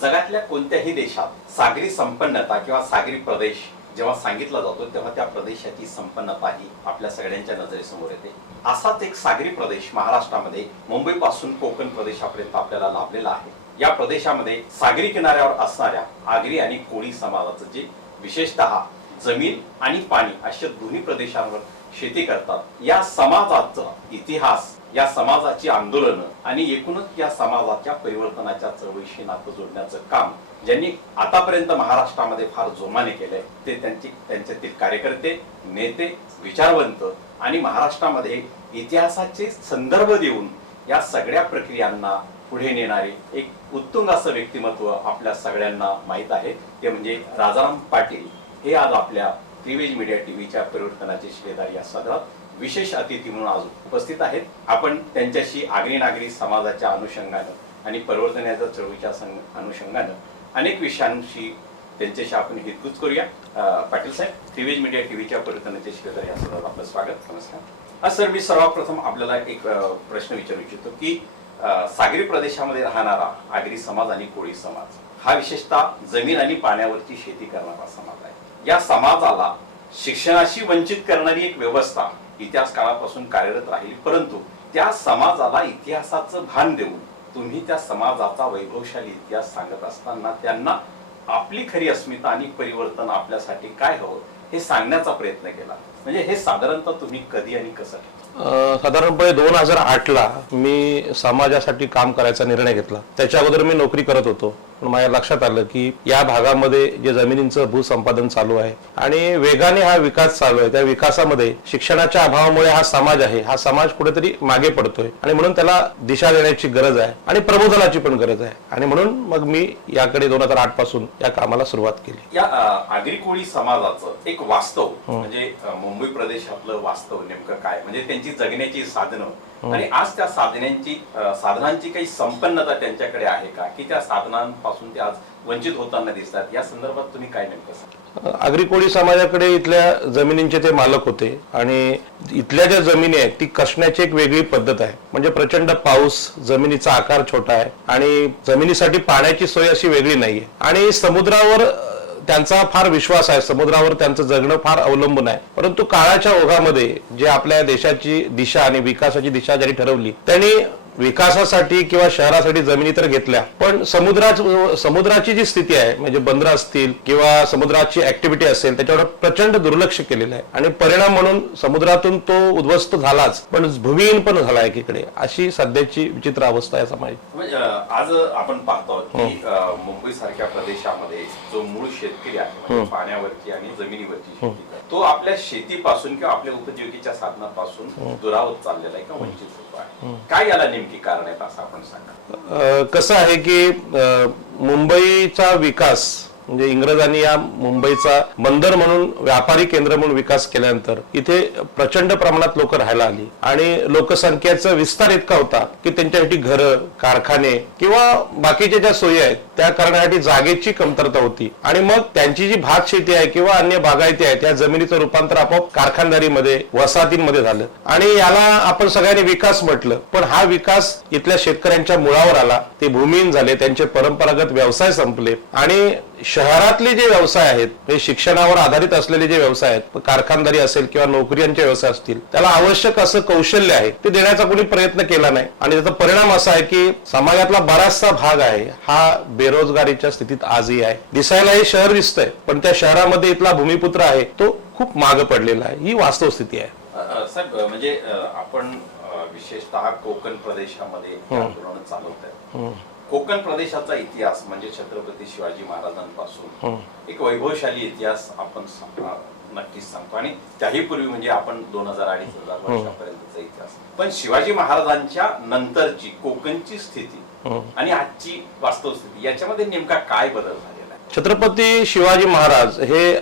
जगातल्या कोणत्याही देशात सागरी संपन्नता किंवा सागरी प्रदेश जेव्हा सांगितला जातो तेव्हा त्या प्रदेशाची संपन्नता ही आपल्या सगळ्यांच्या नजरेसमोर येते। असाच एक सागरी प्रदेश महाराष्ट्रामध्ये मुंबई पासून कोकण प्रदेशापर्यंत आपल्याला लाभलेला आहे। या प्रदेशामध्ये सागरी किनाऱ्यावर असणाऱ्या आगरी आणि कोळी समाजाचं जे विशेषतः जमीन आणि पाणी अशा दोन्ही प्रदेशांवर शेती करतात, या समाजाचा इतिहास, या समाजाची आंदोलन आणि एकूणच या समाजाच्या परिवर्तनाच्या चळवळीशी नातं जोडण्याचं काम ज्यांनी आतापर्यंत महाराष्ट्रामध्ये फार जोमाने केलंय ते त्यांच्यातील कार्यकर्ते, नेते, विचारवंत आणि महाराष्ट्रामध्ये इतिहासाचे संदर्भ देऊन या सगळ्या प्रक्रियांना पुढे नेणारे एक उत्तुंग असं व्यक्तिमत्व आपल्या सगळ्यांना माहीत आहे, ते म्हणजे राजाराम पाटील। हे आज आपल्या त्रिवेज मीडिया टीव्हीच्या परिवर्तनाचे श्रेयदार या सदरात विशेष अतिथी म्हणून आज उपस्थित आहेत। आपण त्यांच्याशी आगरी नागरी समाजाच्या अनुषंगानं आणि परिवर्तनाच्या चळवळीच्या अनुषंगानं अनेक विषयांशी त्यांच्याशी आपण हितगुज करूया। पाटील साहेब, त्रिवेज मीडिया टीव्हीच्या परिवर्तनाचे श्रेयदार या सदरात आपलं स्वागत। नमस्कार सर, मी सर्वप्रथम आपल्याला एक प्रश्न विचारू इच्छितो की सागरी प्रदेशामध्ये राहणारा आगरी समाज आणि कोळी समाज हा विशेषतः जमीन आणि पाण्यावरची शेती करणारा समाज आहे। या समाजाला शिक्षणाशी वंचित करणारी एक व्यवस्था इतिहास काळापासून कार्यरत राहिली, परंतु त्या समाजाला इतिहासाचं भान देऊन तुम्ही त्या समाजाचा वैभवशाली इतिहास सांगत असताना त्यांना आपली खरी अस्मिता आणि परिवर्तन आपल्यासाठी काय हवं हे सांगण्याचा प्रयत्न केला। म्हणजे हे साधारणतः तुम्ही कधी आणि कसं केलं? साधारणपणे 2008ला मी समाजासाठी काम करायचा निर्णय घेतला। त्याच्या अगोदर मी नोकरी करत होतो, पण माझ्या लक्षात आलं की या भागामध्ये जे जमिनींचं भूसंपादन चालू आहे आणि वेगाने हा विकास चालू आहे, त्या विकासामध्ये शिक्षणाच्या अभावामुळे हा समाज आहे, हा समाज कुठेतरी मागे पडतोय आणि म्हणून त्याला दिशा देण्याची गरज आहे आणि प्रबोधनाची पण गरज आहे आणि म्हणून मग मी याकडे 2008 पासून या कामाला सुरुवात केली। या आगरी कोळी समाजाचं एक वास्तव म्हणजे मुंबई प्रदेशातलं वास्तव नेमकं काय, म्हणजे त्यांची जगण्याची साधनं आणि आज त्या साधनांची काही संपन्नता त्यांच्याकडे आहे का, की त्या साधनांपासून ते आज वंचित होताना दिसतात, या संदर्भात तुम्ही काय नेमकं सांगा? आगरी कोळी समाजाकडे इथल्या जमिनींचे ते मालक होते आणि इथल्या ज्या जमिनी आहेत ती कसण्याची एक वेगळी पद्धत आहे। म्हणजे प्रचंड पाऊस, जमिनीचा आकार छोटा आहे आणि जमिनीसाठी पाण्याची सोय अशी वेगळी नाहीये आणि समुद्रावर त्यांचा फार विश्वास आहे, समुद्रावर त्यांचं जगणं फार अवलंबून आहे। परंतु काळाच्या ओघामध्ये जे आपल्या देशाची दिशा आणि विकासाची दिशा ज्यांनी ठरवली त्यांनी विकासासाठी किंवा शहरासाठी जमिनी तर घेतल्या, पण समुद्राची जी स्थिती आहे म्हणजे बंदरं असतील किंवा समुद्राची ऍक्टिव्हिटी असेल त्याच्यावर प्रचंड दुर्लक्ष केलेलं आहे आणि परिणाम म्हणून समुद्रातून तो उद्ध्वस्त झालाच, पण भूमिहीन पण झाला एकीकडे। अशी सध्याची विचित्र अवस्था आहे समाजाची। आज आपण पाहतो की मुंबई सारख्या प्रदेशामध्ये जो मूळ शेतकरी आहे म्हणजे पाण्यावरची आणि जमिनीवरची शेती, तो आपल्या शेतीपासून किंवा आपल्या उपजीविकेच्या साधनापासून दुरावत चाललेला आहे का वंचित होतो आहे, काय याला नेमकी कारण आहेत असं आपण सांगा? कसं आहे की मुंबईचा विकास म्हणजे इंग्रजांनी या मुंबईचा बंदर म्हणून व्यापारी केंद्र म्हणून विकास केल्यानंतर इथे प्रचंड प्रमाणात लोक राहायला आली आणि लोकसंख्येचा विस्तार इतका होता की त्यांच्यासाठी घरं, कारखाने किंवा बाकीच्या ज्या सोयी आहेत त्या करण्यासाठी जागेची कमतरता होती आणि मग त्यांची जी भात शेती आहे किंवा अन्य बागायती आहे त्या जमिनीचं रूपांतर आपोआप कारखानदारीमध्ये, वसाहतींमध्ये झालं आणि याला आपण सगळ्यांनी विकास म्हटलं, पण हा विकास इथल्या शेतकऱ्यांच्या मुळावर आला, ते भूमिहीन झाले, त्यांचे परंपरागत व्यवसाय संपले आणि शहरातले जे व्यवसाय आहेत म्हणजे शिक्षणावर आधारित असलेले जे व्यवसाय आहेत, कारखानदारी असेल किंवा नोकऱ्यांचे व्यवसाय असतील, त्याला आवश्यक असं कौशल्य आहे ते देण्याचा कोणी प्रयत्न केला नाही आणि त्याचा परिणाम असा आहे की समाजातला बराचसा भाग आहे हा बेरोजगारीच्या स्थितीत आजही आहे। दिसायला हे शहर दिसतंय, पण त्या शहरामध्ये इथला भूमिपुत्र आहे तो खूप मागे पडलेला आहे, ही वास्तव स्थिती आहे। साहेब, म्हणजे आपण विशेषतः कोकण प्रदेशामध्ये आंदोलन चालवत आहे। कोकण प्रदेशाचा इतिहास म्हणजे छत्रपती शिवाजी महाराजांपासून एक वैभवशाली इतिहास आपण नक्कीच सांगतो आणि त्याही पूर्वी म्हणजे आपण 2000-2500 वर्षापर्यंतचा इतिहास, पण शिवाजी महाराजांच्या नंतरची कोकणची स्थिती आणि आजची वास्तव स्थिती याच्यामध्ये नेमका काय बदल झालेला आहे? छत्रपती शिवाजी महाराज हे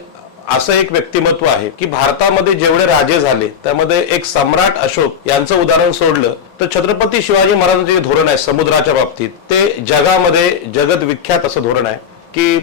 असं एक व्यक्तिमत्व आहे की भारतामध्ये जेवढे राजे झाले त्यामध्ये एक सम्राट अशोक यांचं उदाहरण सोडलं तर छत्रपती शिवाजी महाराजांचे जे धोरण आहे समुद्राच्या बाबतीत ते जगामध्ये जगत विख्यात असं धोरण आहे की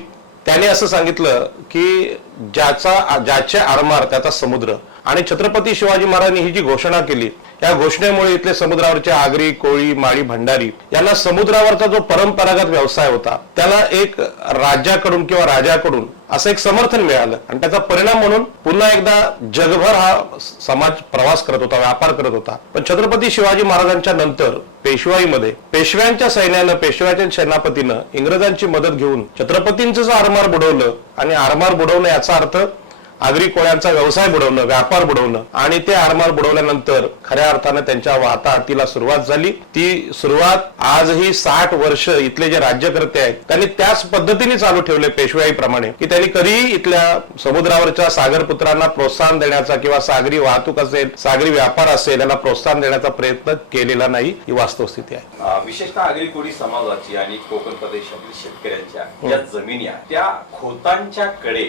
त्याने असं सांगितलं की ज्याचे आरमार त्याचा समुद्र आणि छत्रपती शिवाजी महाराजांनी ही जी घोषणा केली या घोषणेमुळे इथले समुद्रावरचे आगरी, कोळी, माळी, भंडारी यांना समुद्रावरचा जो परंपरागत व्यवसाय होता त्याला एक राज्याकडून किंवा राजाकडून असं एक समर्थन मिळालं आणि त्याचा परिणाम म्हणून पुन्हा एकदा जगभर हा समाज प्रवास करत होता, व्यापार करत होता. पण छत्रपती शिवाजी महाराजांच्या नंतर पेशवाईमध्ये पेशव्यांच्या सैन्यानं, पेशव्याच्या सेनापतीनं इंग्रजांची मदत घेऊन छत्रपतींचं आरमार बुडवलं आणि आरमार बुडवणं याचा अर्थ आगरी कोळ्यांचा व्यवसाय बुडवणं, व्यापार बुडवणं आणि ते आरमार बुडवल्यानंतर खऱ्या अर्थानं त्यांच्या वाहता हातीला सुरुवात झाली. ती सुरुवात आजही 60 वर्ष इथले जे राज्यकर्ते आहेत त्यांनी त्याच पद्धतीने चालू ठेवले पेशवाईप्रमाणे, की त्यांनी कधीही इथल्या समुद्रावरच्या सागरपुत्रांना प्रोत्साहन देण्याचा किंवा सागरी वाहतूक असेल, सागरी व्यापार असेल याला प्रोत्साहन देण्याचा प्रयत्न केलेला नाही. ही वास्तवस्थिती आहे. विशेषतः आगरी कोळी समाजाची आणि कोकण प्रदेशातील शेतकऱ्यांच्या ज्या जमिनी आहेत त्या खोतांच्या कडे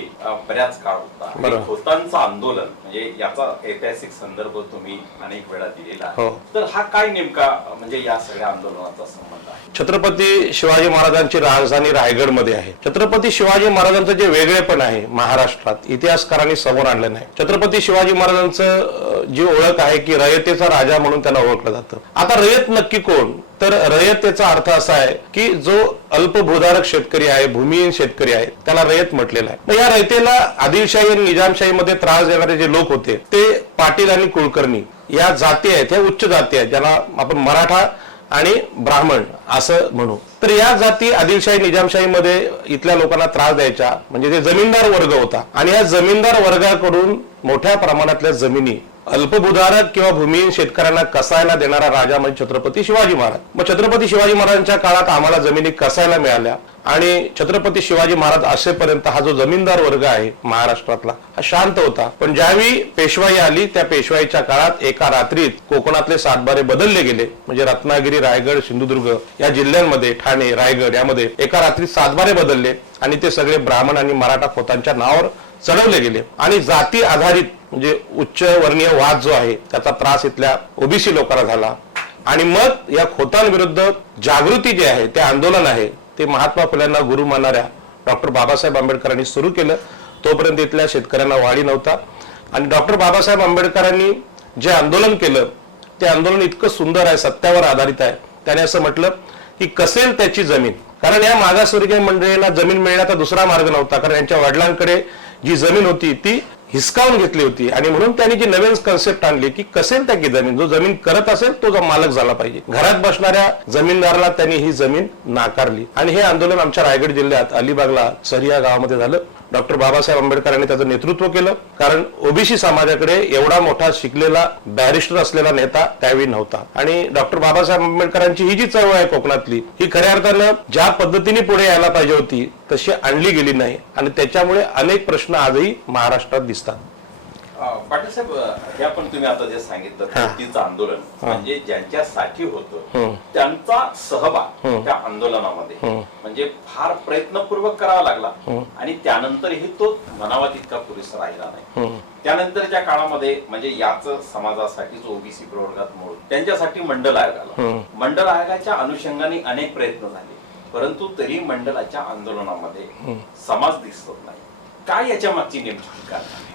बऱ्याच काळ होता. खोतांचं आंदोलन म्हणजे याचा ऐतिहासिक संदर्भ तुम्ही अनेक वेळा दिलेला आहे. तर हा काय नेमका म्हणजे या सगळ्या आंदोलनाचा संबंध आहे? छत्रपती शिवाजी महाराजांची राजधानी रायगडमध्ये आहे. छत्रपती शिवाजी महाराजांचं जे वेगळेपण आहे महाराष्ट्रात इतिहासकारांनी समोर आणलं नाही. छत्रपती शिवाजी महाराजांचं जी ओळख आहे की रयतेचा राजा म्हणून त्यांना ओळखलं जातं. आता रयत नक्की कोण? तर रयतेचा अर्थ असा आहे की जो अल्पभूधारक शेतकरी आहे, भूमिहीन शेतकरी आहे त्याला रयत म्हटलेलं आहे. मग या रयतेला आदिलशाही आणि निजामशाहीमध्ये त्रास देणारे जे लोक होते ते पाटील आणि कुलकर्णी या जाती आहेत, ह्या उच्च जाती आहेत ज्याला आपण मराठा आणि ब्राह्मण असं म्हणू. तर या जाती आदिलशाही निजामशाहीमध्ये इथल्या लोकांना त्रास द्यायच्या, म्हणजे ते जमीनदार वर्ग होता आणि या जमीनदार वर्गाकडून मोठ्या प्रमाणातल्या जमिनी अल्पभूधारक किंवा भूमिहीन शेतकऱ्यांना कसायला देणारा राजा म्हणजे छत्रपती शिवाजी महाराज. मग छत्रपती शिवाजी महाराजांच्या काळात आम्हाला जमिनी कसायला मिळाल्या आणि छत्रपती शिवाजी महाराज असेपर्यंत हा जो जमीनदार वर्ग आहे महाराष्ट्रातला हा शांत होता. पण ज्यावेळी पेशवाई आली त्या पेशवाईच्या काळात एका रात्रीत कोकणातले सातबारे बदलले गेले. म्हणजे रत्नागिरी, रायगड, सिंधुदुर्ग या जिल्ह्यांमध्ये, ठाणे, रायगड यामध्ये एका रात्रीत सातबारे बदलले आणि ते सगळे ब्राह्मण आणि मराठा खोतांच्या नावावर चढवले गेले आणि जाती आधारित म्हणजे उच्च वर्णीय वाद जो आहे त्याचा त्रास इथल्या ओबीसी लोकांना झाला. आणि मग या खोतांविरुद्ध जागृती जी आहे ते आंदोलन आहे ते महात्मा फुल्यांना गुरु मानणाऱ्या डॉक्टर बाबासाहेब आंबेडकरांनी सुरू केलं. तोपर्यंत इथल्या शेतकऱ्यांना वाढी नव्हता आणि डॉक्टर बाबासाहेब आंबेडकरांनी जे आंदोलन केलं ते आंदोलन इतकं सुंदर आहे, सत्यावर आधारित आहे. त्याने असं म्हटलं की कसेल त्याची जमीन, कारण या मागासवर्गीय मंडळींना जमीन मिळण्याचा दुसरा मार्ग नव्हता, कारण यांच्या वडिलांकडे जी जमीन होती ती हिसकावून घेतली होती आणि म्हणून त्यांनी जी नवीन कन्सेप्ट आणली की कसेल त्या की जमीन, जो जमीन करत असेल तो मालक झाला पाहिजे. घरात बसणाऱ्या जमीनदाराला त्यांनी ही जमीन नाकारली आणि हे आंदोलन आमच्या रायगड जिल्ह्यात अलिबागला सरी या गावामध्ये झालं. डॉक्टर बाबासाहेब आंबेडकरांनी त्याचं नेतृत्व केलं, कारण ओबीसी समाजाकडे एवढा मोठा शिकलेला बॅरिस्टर असलेला नेता त्यावेळी नव्हता. आणि डॉक्टर बाबासाहेब आंबेडकरांची ही जी चळवळ आहे कोकणातली ही खऱ्या अर्थानं ज्या पद्धतीने पुढे यायला पाहिजे होती तशी आणली गेली नाही आणि त्याच्यामुळे अनेक प्रश्न आजही महाराष्ट्रात दिसतात. पाटील साहेब, हे पण तुम्ही आता जे सांगितलं खोतीचं आंदोलन म्हणजे ज्यांच्यासाठी होतं त्यांचा सहभाग त्या आंदोलनामध्ये म्हणजे फार प्रयत्नपूर्वक करावा लागला आणि त्यानंतरही तो म्हणावा तितका पुरेसा राहिला नाही. त्यानंतरच्या काळामध्ये म्हणजे याच समाजासाठी जो ओबीसी प्रवर्गात मोड त्यांच्यासाठी मंडल आयोग आला. मंडल आयोगाच्या अनुषंगाने अनेक प्रयत्न झाले, परंतु तरी मंडलाच्या आंदोलनामध्ये समाज दिसत नाही. काय याच्या मागची नेमकी कारण आहे?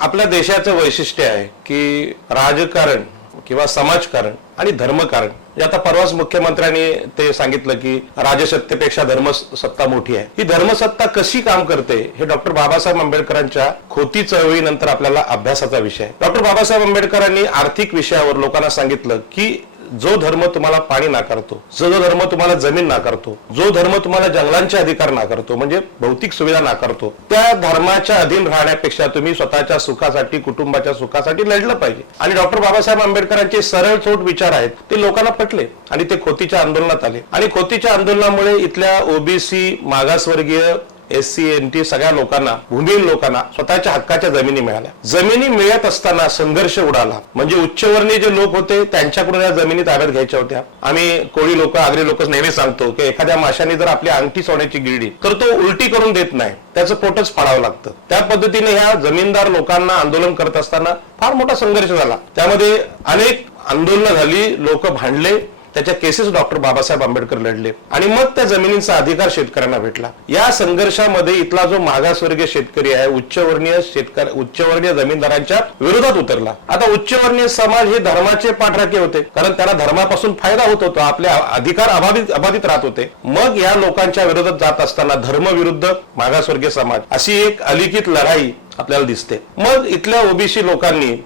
आपल्या देशाचं वैशिष्ट्य आहे की राजकारण किंवा समाजकारण आणि धर्मकारण. आता परवाच मुख्यमंत्र्यांनी ते सांगितलं की राजसत्तेपेक्षा धर्मसत्ता मोठी आहे. ही धर्मसत्ता कशी काम करते हे डॉक्टर बाबासाहेब आंबेडकरांच्या खोती चळवळीनंतर आपल्याला अभ्यासाचा विषय आहे. डॉक्टर बाबासाहेब आंबेडकरांनी आर्थिक विषयावर लोकांना सांगितलं की जो धर्म तुम्हाला पाणी नाकारतो, जो धर्म तुम्हाला जमीन नाकारतो, जो धर्म तुम्हाला जंगलांचे अधिकार नाकारतो म्हणजे भौतिक सुविधा नाकारतो, त्या धर्माच्या अधीन राहण्यापेक्षा तुम्ही स्वतःच्या सुखासाठी, कुटुंबाच्या सुखासाठी लढलं पाहिजे. आणि डॉक्टर बाबासाहेब आंबेडकरांचे सरळ सोट विचार आहेत ते लोकांना पटले आणि ते खोतीच्या आंदोलनात आले. आणि खोतीच्या आंदोलनामुळे इथल्या ओबीसी, मागासवर्गीय, SC, NT सगळ्या लोकांना, भूमिहीन लोकांना स्वतःच्या हक्काच्या जमिनी मिळाल्या. जमिनी मिळत असताना संघर्ष उडाला. म्हणजे उच्चवर्णीय जे लोक होते त्यांच्याकडून या जमिनी ताब्यात घ्यायच्या होत्या. आम्ही कोळी लोक, आगरी लोक नेहमी सांगतो की एखाद्या माशाने जर आपली अंगठी सोन्याची गिळली तर तो उलटी करून देत नाही, त्याचं पोटच फाडावं लागतं. त्या पद्धतीने ह्या जमीनदार लोकांना आंदोलन करत असताना फार मोठा संघर्ष झाला. त्यामध्ये अनेक आंदोलनं झाली, लोक भांडले त्याच्या केसेस डॉक्टर बाबासाहेब आंबेडकर लढले आणि मग त्या जमिनींचा अधिकार शेतकऱ्यांना भेटला. या संघर्षामध्ये इथला जो मागासवर्गीय शेतकरी आहे उच्चवर्णीय जमीनदारांच्या विरोधात उतरला. आता उच्चवर्णीय समाज हे धर्माचे पाठराखे होते, कारण त्यांना धर्मापासून फायदा होत होता, आपले अधिकार अबाधित राहत होते. मग या लोकांच्या विरोधात जात असताना धर्म विरुद्ध मागासवर्गीय समाज अशी एक अलिखित लढाई आपल्याला दिसते. मग इथल्या ओबीसी लोकांनी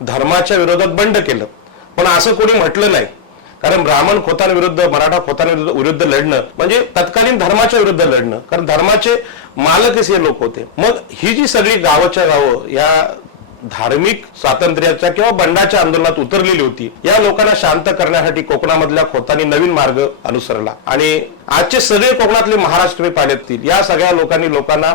धर्माच्या विरोधात बंड केलं, पण असं कोणी म्हटलं नाही, कारण ब्राह्मण खोतांविरुद्ध मराठा खोतांविरुद्ध लढणं म्हणजे तत्कालीन धर्माच्या विरुद्ध लढणं, कारण धर्माचे मालकच हे लोक होते. मग ही जी सगळी गावाच्या गावं या धार्मिक स्वातंत्र्याच्या किंवा बंडाच्या आंदोलनात उतरलेली होती, या लोकांना शांत करण्यासाठी कोकणामधल्या खोतांनी नवीन मार्ग अनुसरला आणि आजचे सगळे कोकणातले महाराज तुम्ही पाहिलेत, या सगळ्या लोकांना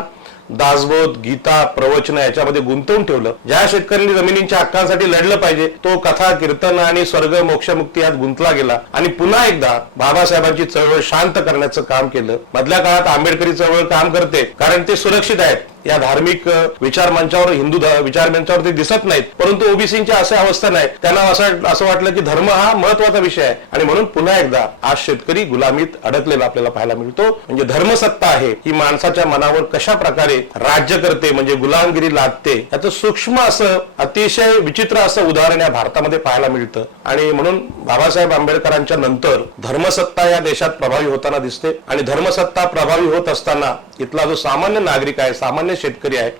दासबोध, गीता, प्रवचन याच्यामध्ये गुंतवून ठेवलं. ज्या शेतकऱ्यांनी जमिनींच्या हक्कांसाठी लढलं पाहिजे तो कथा, कीर्तन आणि स्वर्ग मोक्षमुक्ती यात गुंतला गेला आणि पुन्हा एकदा बाबासाहेबांची चळवळ शांत करण्याचं काम केलं. मधल्या काळात आंबेडकरी चळवळ काम करते कारण ते सुरक्षित आहेत, या धार्मिक विचार मंचावर हिंदू विचार मंचावर ते दिसत नाहीत, परंतु ओबीसींची अशी अवस्था नाही. त्यांना असं वाटलं की धर्म हा महत्वाचा विषय आहे आणि म्हणून पुन्हा एकदा आज शेतकरी गुलामीत अडकलेला आपल्याला पाहायला मिळतो. म्हणजे धर्मसत्ता आहे ही माणसाच्या मनावर कशा प्रकारे राज्य करते, म्हणजे गुलामगिरी लादते, याचं सूक्ष्म असं अतिशय विचित्र असं उदाहरण या भारतामध्ये पाहायला मिळतं. आणि म्हणून बाबासाहेब आंबेडकरांच्या नंतर धर्मसत्ता या देशात प्रभावी होताना दिसते आणि धर्मसत्ता प्रभावी होत असताना इथला जो सामान्य नागरिक आहे, सामान्य शेतकरी आहे,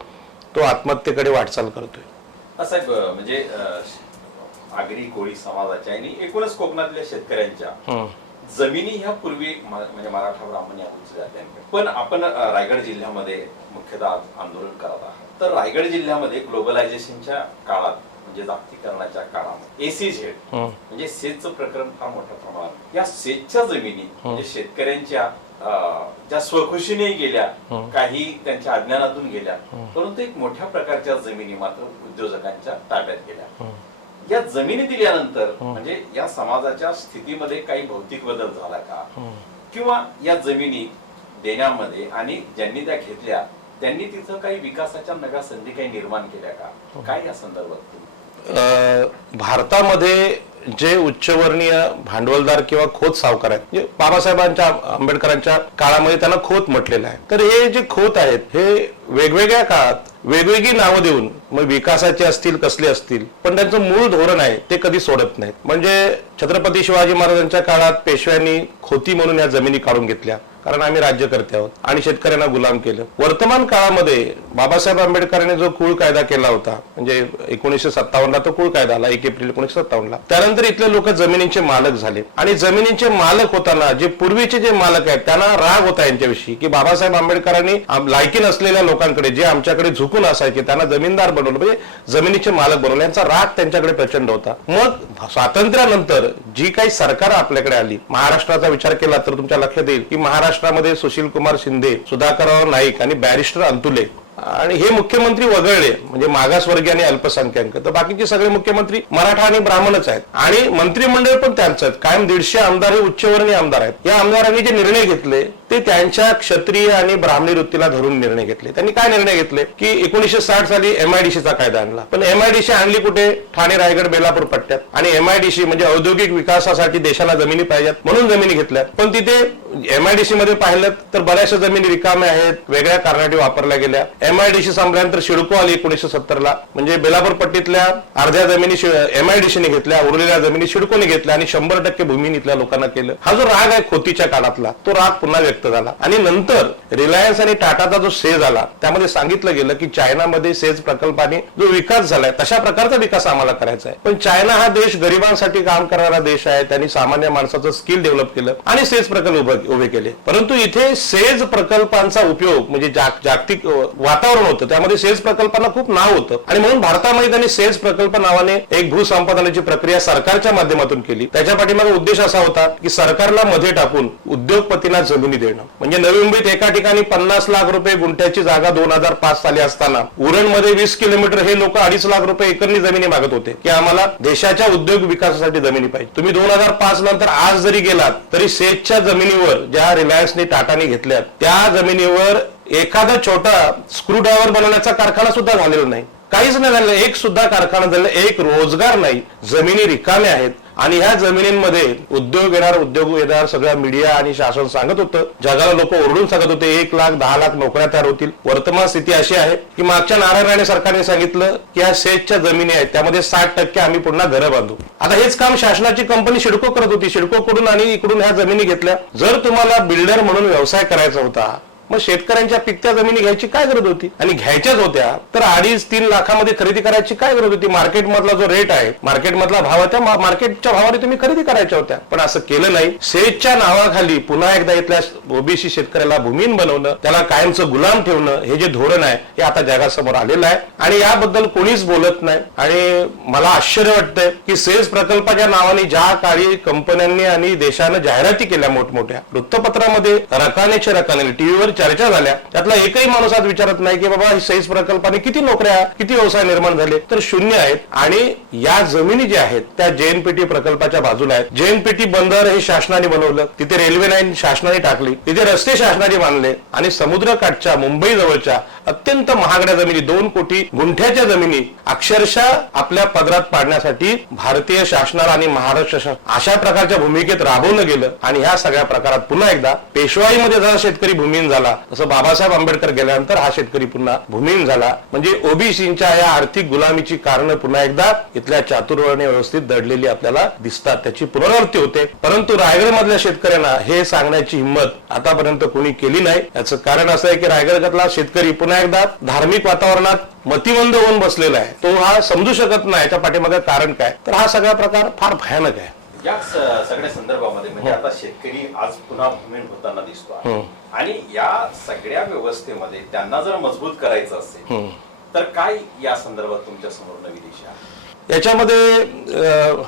तो आत्महत्येकडे वाटचाल करतोय. साहेब म्हणजे आगरी कोळी समाजाच्या आणि एकूणच कोकणातल्या शेतकऱ्यांच्या जमिनी ह्या पूर्वी म्हणजे मराठा ब्राह्मण या जात्यांकडे, पण आपण रायगड जिल्ह्यामध्ये मुख्यतः आंदोलन करत आहात. तर रायगड जिल्ह्यामध्ये ग्लोबलायझेशनच्या काळात म्हणजे जागतिकीकरणाच्या काळामध्ये एसीझेड म्हणजे सेजचं प्रकरण फार मोठ्या प्रमाणात, या सेजच्या जमिनी म्हणजे शेतकऱ्यांच्या ज्या स्वखुशीने गेल्या, काही त्यांच्या अज्ञानातून गेल्या, परंतु एक मोठ्या प्रकारच्या जमिनी मात्र उद्योजकांच्या ताब्यात गेल्या. या जमिनी दिल्यानंतर म्हणजे या समाजाच्या स्थितीमध्ये काही भौतिक बदल झाला का, किंवा या जमिनी देण्यामध्ये आणि ज्यांनी त्या घेतल्या त्यांनी तिथं काही विकासाच्या नव्या संधी काही निर्माण केल्या का, काय या संदर्भात? भारतामध्ये जे उच्चवर्णीय भांडवलदार किंवा खोत सावकार आहेत, म्हणजे बाबासाहेबांच्या आंबेडकरांच्या काळामध्ये त्यांना खोत म्हटलेलं आहे, तर हे जे खोत आहेत हे वेगवेगळ्या काळात वेगवेगळी नावं देऊन मग विकासाचे असतील कसले असतील, पण त्यांचं मूळ धोरण आहे ते कधी सोडत नाहीत. म्हणजे छत्रपती शिवाजी महाराजांच्या काळात पेशव्यांनी खोती म्हणून या जमिनी काढून घेतल्या, कारण आम्ही राज्यकर्ते आहोत आणि शेतकऱ्यांना गुलाम केलं. वर्तमान काळामध्ये बाबासाहेब आंबेडकरांनी जो कुळ कायदा केला होता, म्हणजे 1957 ला तो कुळ कायदा आला, 1 एप्रिल 1957 ला, त्यानंतर इथले लोक जमिनींचे मालक झाले आणि जमिनींचे मालक होताना जे पूर्वीचे जे मालक आहेत त्यांना राग होता यांच्याविषयी की बाबासाहेब आंबेडकरांनी लायकी नसलेल्या लोकांकडे जे आमच्याकडे झुकून असायचे त्यांना जमीनदार बनवलं, म्हणजे जमिनीचे मालक बनवले, यांचा राग त्यांच्याकडे प्रचंड होता. मग स्वातंत्र्यानंतर जी काही सरकार आपल्याकडे आली, महाराष्ट्राचा विचार केला तर तुमच्या लक्षात येईल की महाराष्ट्रामध्ये सुशील कुमार शिंदे, सुधाकरराव नाईक आणि बॅरिस्टर अंतुले आणि हे मुख्यमंत्री वगळले, म्हणजे मागासवर्गीय आणि अल्पसंख्याक, तर बाकीचे सगळे मुख्यमंत्री मराठा आणि ब्राह्मणच आहेत आणि मंत्रिमंडळ पण त्यांचं कायम 150 आमदार हे उच्चवर्णीय आमदार आहेत. या आमदारांनी जे निर्णय घेतले ते त्यांच्या क्षत्रिय आणि ब्राह्मणी वृत्तीला धरून निर्णय घेतले. त्यांनी काय निर्णय घेतले की 1960 साली MIDCचा कायदा आणला, पण MIDC आणली कुठे? ठाणे, रायगड, बेलापूर पट्ट्यात. आणि MIDC म्हणजे औद्योगिक विकासासाठी देशाला जमिनी पाहिजेत म्हणून जमिनी घेतल्या, पण तिथे MIDC मध्ये पाहिलं तर बऱ्याचशा जमिनी रिकाम्या आहेत, वेगळ्या कारणासाठी वापरल्या गेल्या. MIDC संपल्यानंतर सिडको आली 1970 ला, म्हणजे बेलापूर पट्टीतल्या अर्ध्या जमिनी MIDCने घेतल्या, उरलेल्या जमिनी सिडकोने घेतल्या आणि 100% भूमी इथल्या लोकांना केलं. हा जो राग आहे खोतीच्या काळातला तो राग पुन्हा व्यक्त झाला आणि नंतर रिलायन्स आणि टाटाचा जो सेज आला त्यामध्ये सांगितलं गेलं की चायनामध्ये सेज प्रकल्पाने जो विकास झालाय तशा प्रकारचा विकास आम्हाला करायचा आहे. पण चायना हा देश गरिबांसाठी काम करणारा देश आहे, त्यांनी सामान्य माणसाचं स्किल डेव्हलप केलं आणि सेज प्रकल्प उभे केले. परंतु इथे सेज प्रकल्पांचा उपयोग म्हणजे जागतिक वातावरण होतं, त्यामध्ये सेज प्रकल्पांना खूप नाव होतं आणि म्हणून भारतामध्ये त्यांनी सेज प्रकल्प नावाने एक भूसंपादनाची प्रक्रिया सरकारच्या माध्यमातून केली. त्याच्या पाठीमागे उद्देश असा होता की सरकारला मध्ये टाकून उद्योगपतींना जमिनी देणं. म्हणजे नवी मुंबईत एका ठिकाणी 50 लाख रुपये गुंठ्याची जागा 2005 साली असताना उरणमध्ये 20 किलोमीटर हे लोक 2.5 लाख रुपये एकरनी जमिनी मागत होते की आम्हाला देशाच्या उद्योग विकासासाठी जमिनी पाहिजे. तुम्ही 2005 नंतर आज जरी गेलात तरी सेजच्या जमिनीवर ज्या रिलायन्सने टाटाने घेतल्या त्या जमिनीवर एखादा छोटा स्क्रू ड्रायव्हर बनवण्याचा कारखाना सुद्धा झालेला नाही, काहीच नाही झालेलं, एक सुद्धा कारखाना झालेला, एक रोजगार नाही, जमिनी रिकाम्या आहेत आणि ह्या जमिनींमध्ये उद्योग येणार सगळ्या मीडिया आणि शासन सांगत होतं, जगाला लोक ओरडून सांगत होते 1,10,00,000 नोकऱ्या तयार होतील. वर्तमान स्थिती अशी आहे की मागच्या नारायण राणे सरकारने सांगितलं की या सेजच्या जमिनी आहेत त्यामध्ये 60% आम्ही पुन्हा घरं बांधू. आता हेच काम शासनाची कंपनी सिडको करत होती. सिडकोकडून आणि इकडून ह्या जमिनी घेतल्या. जर तुम्हाला बिल्डर म्हणून व्यवसाय करायचा होता मग शेतकऱ्यांच्या पिकत्या जमिनी घ्यायची काय गरज होती, आणि घ्यायच्याच होत्या तर 2.5-3 लाखामध्ये खरेदी करायची काय गरज होती. मार्केट मधला जो रेट आहे, मार्केट मधला भाव आहे, त्या मार्केटच्या भावाने तुम्ही खरेदी करायच्या होत्या. पण असं केलं नाही. सेजच्या नावाखाली पुन्हा एकदा इथल्या ओबीसी शेतकऱ्याला भूमीन बनवणं, त्याला कायमचं गुलाम ठेवणं, हे जे धोरण आहे हे आता जगासमोर आलेलं आहे आणि याबद्दल कोणीच बोलत नाही. आणि मला आश्चर्य वाटतंय की सेज प्रकल्पाच्या नावाने ज्या काळी कंपन्यांनी आणि देशानं जाहिराती केल्या, मोठमोठ्या वृत्तपत्रामध्ये रकाने टीव्हीवर चर्चा झाल्या, त्यातला एकही माणूस आज विचारत नाही की बाबा सेज प्रकल्पाने किती नोकऱ्या, किती व्यवसाय निर्माण झाले, तर शून्य आहेत. आणि या जमिनी ज्या आहेत त्या जेएनपीटी प्रकल्पाच्या बाजूला आहेत. जेएनपीटी बंदर हे शासनाने बनवलं, तिथे रेल्वे लाईन शासनाने टाकली, तिथे रस्ते शासनाने बांधले आणि समुद्रकाठच्या मुंबई जवळच्या अत्यंत महागड्या जमिनी 2 कोटी गुंठ्याच्या जमिनी अक्षरशः आपल्या पदरात पाडण्यासाठी भारतीय शासनाला आणि महाराष्ट्र अशा प्रकारच्या भूमिकेत राबवलं गेलं. आणि ह्या सगळ्या प्रकारात पुन्हा एकदा पेशवाईमध्ये जसा शेतकरी भूमिहीन झाला तसं बाबासाहेब आंबेडकर गेल्यानंतर हा शेतकरी पुन्हा भूमिहीन झाला. म्हणजे ओबीसींच्या या आर्थिक गुलामीची कारणं पुन्हा एकदा इथल्या चातुर्वर्ण्य व्यवस्थित दडलेली आपल्याला दिसतात, त्याची पुनरावृत्ती होते. परंतु रायगड मधल्या शेतकऱ्यांना हे सांगण्याची हिंमत आतापर्यंत कोणी केली नाही. याचं कारण असं आहे की रायगडमधला शेतकरी पुन्हा एकदा धार्मिक वातावरणात मतिमंद होऊन बसलेला आहे. तो हा समजू शकत नाही याच्या पाठीमागे कारण काय, तर हा सगळा प्रकार फार भयानक आहे. या सगळ्या संदर्भामध्ये म्हणजे आता शेतकरी आज पुन्हा भूमिहीन होताना दिसतो आणि या सगळ्या व्यवस्थेमध्ये त्यांना जर मजबूत करायचं असेल तर काय या संदर्भात तुमच्या समोर नवी दिशा? याच्यामध्ये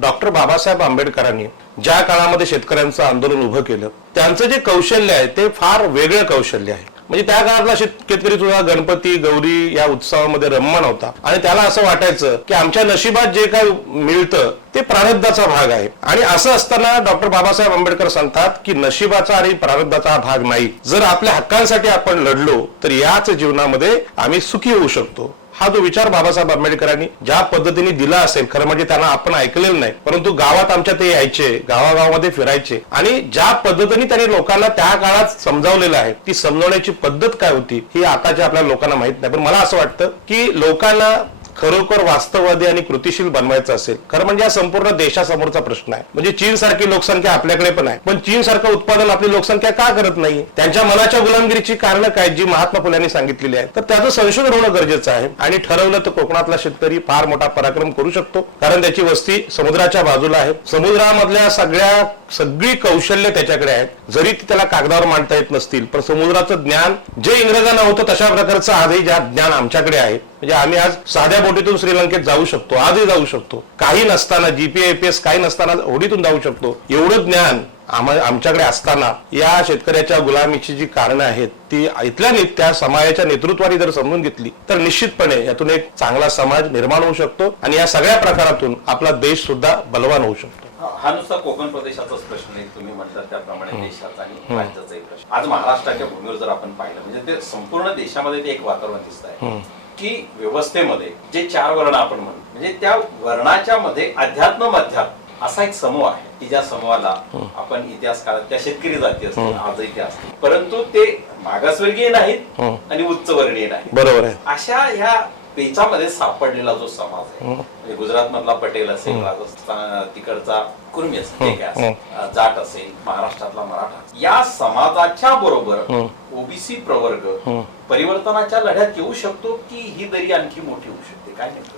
डॉक्टर बाबासाहेब आंबेडकरांनी ज्या काळामध्ये शेतकऱ्यांचं आंदोलन उभं केलं त्यांचं जे कौशल्य आहे ते फार वेगळं कौशल्य आहे. म्हणजे त्या काळातला शेतकरी सुद्धा गणपती गौरी या उत्सवामध्ये रममाण होता आणि त्याला असं वाटायचं की आमच्या नशिबात जे काही मिळतं ते प्रारब्धाचा भाग आहे. आणि असं असताना डॉक्टर बाबासाहेब आंबेडकर सांगतात की नशिबाचा आणि प्रारब्धाचा भाग नाही, जर आपल्या हक्कांसाठी आपण लढलो तर याच जीवनामध्ये आम्ही सुखी होऊ शकतो. हा जो विचार बाबासाहेब आंबेडकरांनी ज्या पद्धतीने दिला असेल, खरं म्हणजे त्यांना आपण ऐकलेलं नाही, परंतु गावात आमच्या ते यायचे, गावागावामध्ये फिरायचे आणि ज्या पद्धतीने त्यांनी लोकांना त्या काळात समजावलेलं आहे ती समजवण्याची पद्धत काय होती ही आताच्या आपल्या लोकांना माहित नाही. पण मला असं वाटतं की लोकांना खरोखर वास्तववादी आणि कृतिशील बनवायचं असेल, खरं म्हणजे हा संपूर्ण देशासमोरचा प्रश्न आहे. म्हणजे चीन सारखी लोकसंख्या आपल्याकडे पण आहे, पण चीन सारखं उत्पादन आपली लोकसंख्या का करत नाही? त्यांच्या मनाच्या गुलामगिरीची कारणं काय जी महात्मा फुल्यांनी सांगितलेली आहे, तर त्याचं संशोधन होणं गरजेचं आहे. आणि ठरवलं तर कोकणातला शेतकरी फार मोठा पराक्रम करू शकतो, कारण त्याची वस्ती समुद्राच्या बाजूला आहे. समुद्रामधल्या सगळी कौशल्य त्याच्याकडे आहेत, जरी ती त्याला कागदावर मांडता येत नसतील, पण समुद्राचं ज्ञान जे इंग्रजांना होतं तशा प्रकारचं आजही ज्ञान आमच्याकडे आहे. म्हणजे आम्ही आज साध्या बोटीतून श्रीलंकेत जाऊ शकतो, आजही जाऊ शकतो, काही नसताना जीपीएस काही नसताना होडीतून जाऊ शकतो. एवढं ज्ञान आमच्याकडे असताना या शेतकऱ्याच्या गुलामीची जी कारणं आहेत ती इथल्या त्या समाजाच्या नेतृत्वाने जर समजून घेतली तर निश्चितपणे यातून एक चांगला समाज निर्माण होऊ शकतो आणि या सगळ्या प्रकारातून आपला देश सुद्धा बलवान होऊ शकतो. हा नुसता कोकण प्रदेशाचाच प्रश्न नाही, तुम्ही म्हटलं त्याप्रमाणे देशाचा आणि राज्याचाही प्रश्न. आज महाराष्ट्राच्या भूमीवर जर आपण पाहिलं म्हणजे ते संपूर्ण देशामध्ये ते एक वातावरण दिसत आहे की व्यवस्थेमध्ये जे 4 वर्ण आपण म्हणतो म्हणजे त्या वर्णाच्या मध्ये अध्यात्म अध्यात्म असा एक समूह आहे की ज्या समूहाला आपण इतिहास काळात त्या शेतकरी जाती असतात, आजही त्या असतात, परंतु ते मागासवर्गीय नाहीत आणि उच्चवर्णीय नाहीत. बरोबर आहे. अशा ह्या पेचामध्ये सापडलेला जो समाज आहे म्हणजे गुजरात मधला पटेल असेल, राजस्थान तिकडचा कुर्मी असेल, जाट असेल, महाराष्ट्रातला मराठा, या समाजाच्या बरोबर ओबीसी प्रवर्ग परिवर्तनाच्या लढ्यात येऊ शकतो की ही दरी आणखी मोठी होऊ शकते, काय नाही?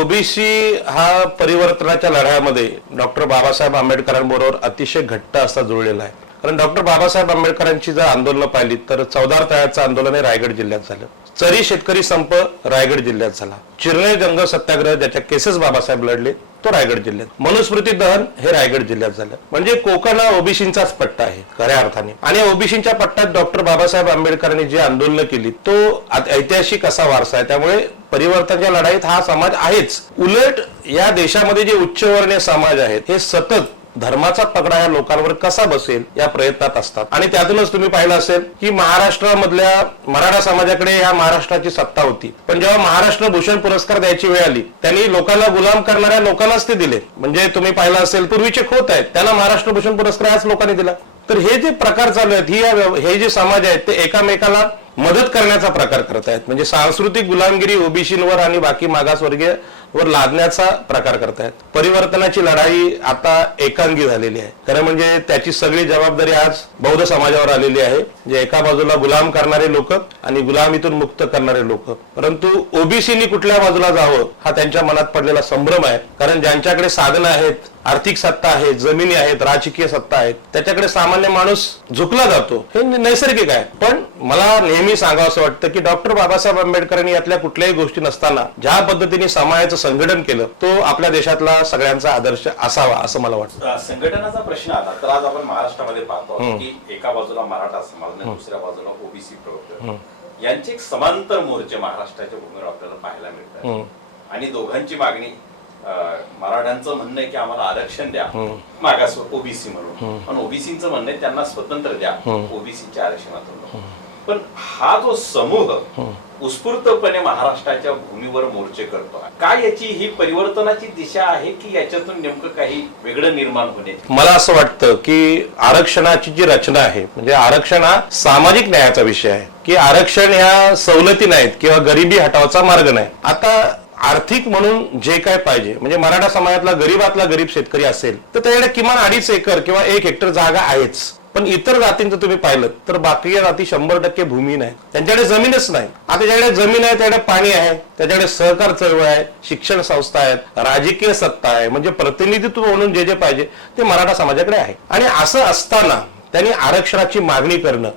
ओबीसी हा परिवर्तनाच्या लढ्यामध्ये डॉक्टर बाबासाहेब आंबेडकरांबरोबर अतिशय घट्ट असा जुळलेला आहे. कारण डॉक्टर बाबासाहेब आंबेडकरांची जर आंदोलन पाहिली तर चौदार तळ्याचं आंदोलन हे रायगड जिल्ह्यात झालं, चरी शेतकरी संप रायगड जिल्ह्यात झाला, चिरणे जंग सत्याग्रह ज्याच्या केसेस बाबासाहेब लढले तो रायगड जिल्ह्यात, मनुस्मृती दहन हे रायगड जिल्ह्यात झालं. म्हणजे कोकण हा ओबीसींचाच पट्टा आहे खऱ्या अर्थाने. आणि ओबीसींच्या पट्ट्यात डॉक्टर बाबासाहेब आंबेडकरांनी जी आंदोलन केली तो ऐतिहासिक असा वारसा आहे. त्यामुळे परिवर्तनाच्या लढाईत हा समाज आहेच. उलट या देशामध्ये जे उच्चवर्णीय समाज आहेत हे सतत धर्माचा पगडा या लोकांवर कसा बसेल या प्रयत्नात असतात. आणि त्यातूनच तुम्ही पाहिलं असेल की महाराष्ट्रामधल्या मराठा समाजाकडे या महाराष्ट्राची सत्ता होती, पण जेव्हा महाराष्ट्र भूषण पुरस्कार द्यायची वेळ आली त्यांनी लोकांना गुलाम करणाऱ्या लोकांनाच ते दिले. म्हणजे तुम्ही पाहिलं असेल पूर्वीचे खोत आहेत त्यांना महाराष्ट्र भूषण पुरस्कार याच लोकांनी दिला. तर हे जे प्रकार चालू आहेत, हे जे समाज आहेत ते एकामेकाला मदत करण्याचा प्रकार करत आहेत. म्हणजे सांस्कृतिक गुलामगिरी ओबीसीवर आणि बाकी मागासवर्गीय वर लादण्याचा प्रकार करतायत. परिवर्तनाची लढाई आता एकांगी झालेली आहे. खरं म्हणजे त्याची सगळी जबाबदारी आज बौद्ध समाजावर आलेली आहे, जे एका बाजूला गुलाम करणारे लोक आणि गुलामीतून मुक्त करणारे लोक. परंतु ओबीसीनी कुठल्या बाजूला जावं हा त्यांच्या मनात पडलेला संभ्रम आहे. कारण ज्यांच्याकडे साधनं आहेत, आर्थिक सत्ता आहे, जमिनी आहेत, राजकीय सत्ता आहेत, त्याच्याकडे सामान्य माणूस झुकला जातो. हे नैसर्गिक आहे. पण मला नेहमी सांगावं असं वाटतं की डॉक्टर बाबासाहेब आंबेडकरांनी यातल्या कुठल्याही गोष्टी नसताना ज्या पद्धतीने समाजाचं संघटन केलं तो आपल्या देशातला सगळ्यांचा आदर्श असावा असं मला वाटतं. संघटनाचा प्रश्न आला तर आज आपण महाराष्ट्रामध्ये पाहतो की एका बाजूला मराठा समाज आणि दुसऱ्या बाजूला ओबीसी प्रवर्तक यांचे एक समांतर मोर्चे महाराष्ट्राच्या भूमीवर आपल्याला पाहायला मिळतात. आणि दोघांची मागणी, मराठ्यांचं म्हणणं आहे की आम्हाला आरक्षण द्या मागास ओबीसी म्हणून, पण ओबीसीचं म्हणणं आहे त्यांना स्वतंत्र द्या ओबीसीच्या आरक्षणातून. पण हा जो समूह उत्स्फूर्तपणे महाराष्ट्राच्या भूमीवर मोर्चे करतो, काय याची ही परिवर्तनाची दिशा आहे की याच्यातून नेमकं काही वेगळं निर्माण होणे? मला असं वाटतं की आरक्षणाची जी रचना आहे, म्हणजे आरक्षण हा सामाजिक न्यायाचा विषय आहे, की आरक्षण ह्या सवलती नाहीत किंवा गरिबी हटवाचा मार्ग नाही. आता आर्थिक म्हणून जे काय पाहिजे, म्हणजे मराठा समाजातला गरीबातला गरीब शेतकरी असेल तर त्याच्याकडे किमान 2.5 एकर किंवा 1 हेक्टर जागा आहेच. पण इतर जातींचं तुम्ही पाहिलं तर बाकी जाती 100% भूमी नाही, त्यांच्याकडे जमीनच नाही. आता ज्याकडे जमीन आहे त्याकडे पाणी आहे, त्याच्याकडे सहकार चळवळ आहे, शिक्षण संस्था आहेत, राजकीय सत्ता आहे, म्हणजे प्रतिनिधित्व म्हणून जे जे पाहिजे ते मराठा समाजाकडे आहे. आणि असं असताना त्यांनी आरक्षणाची मागणी करणं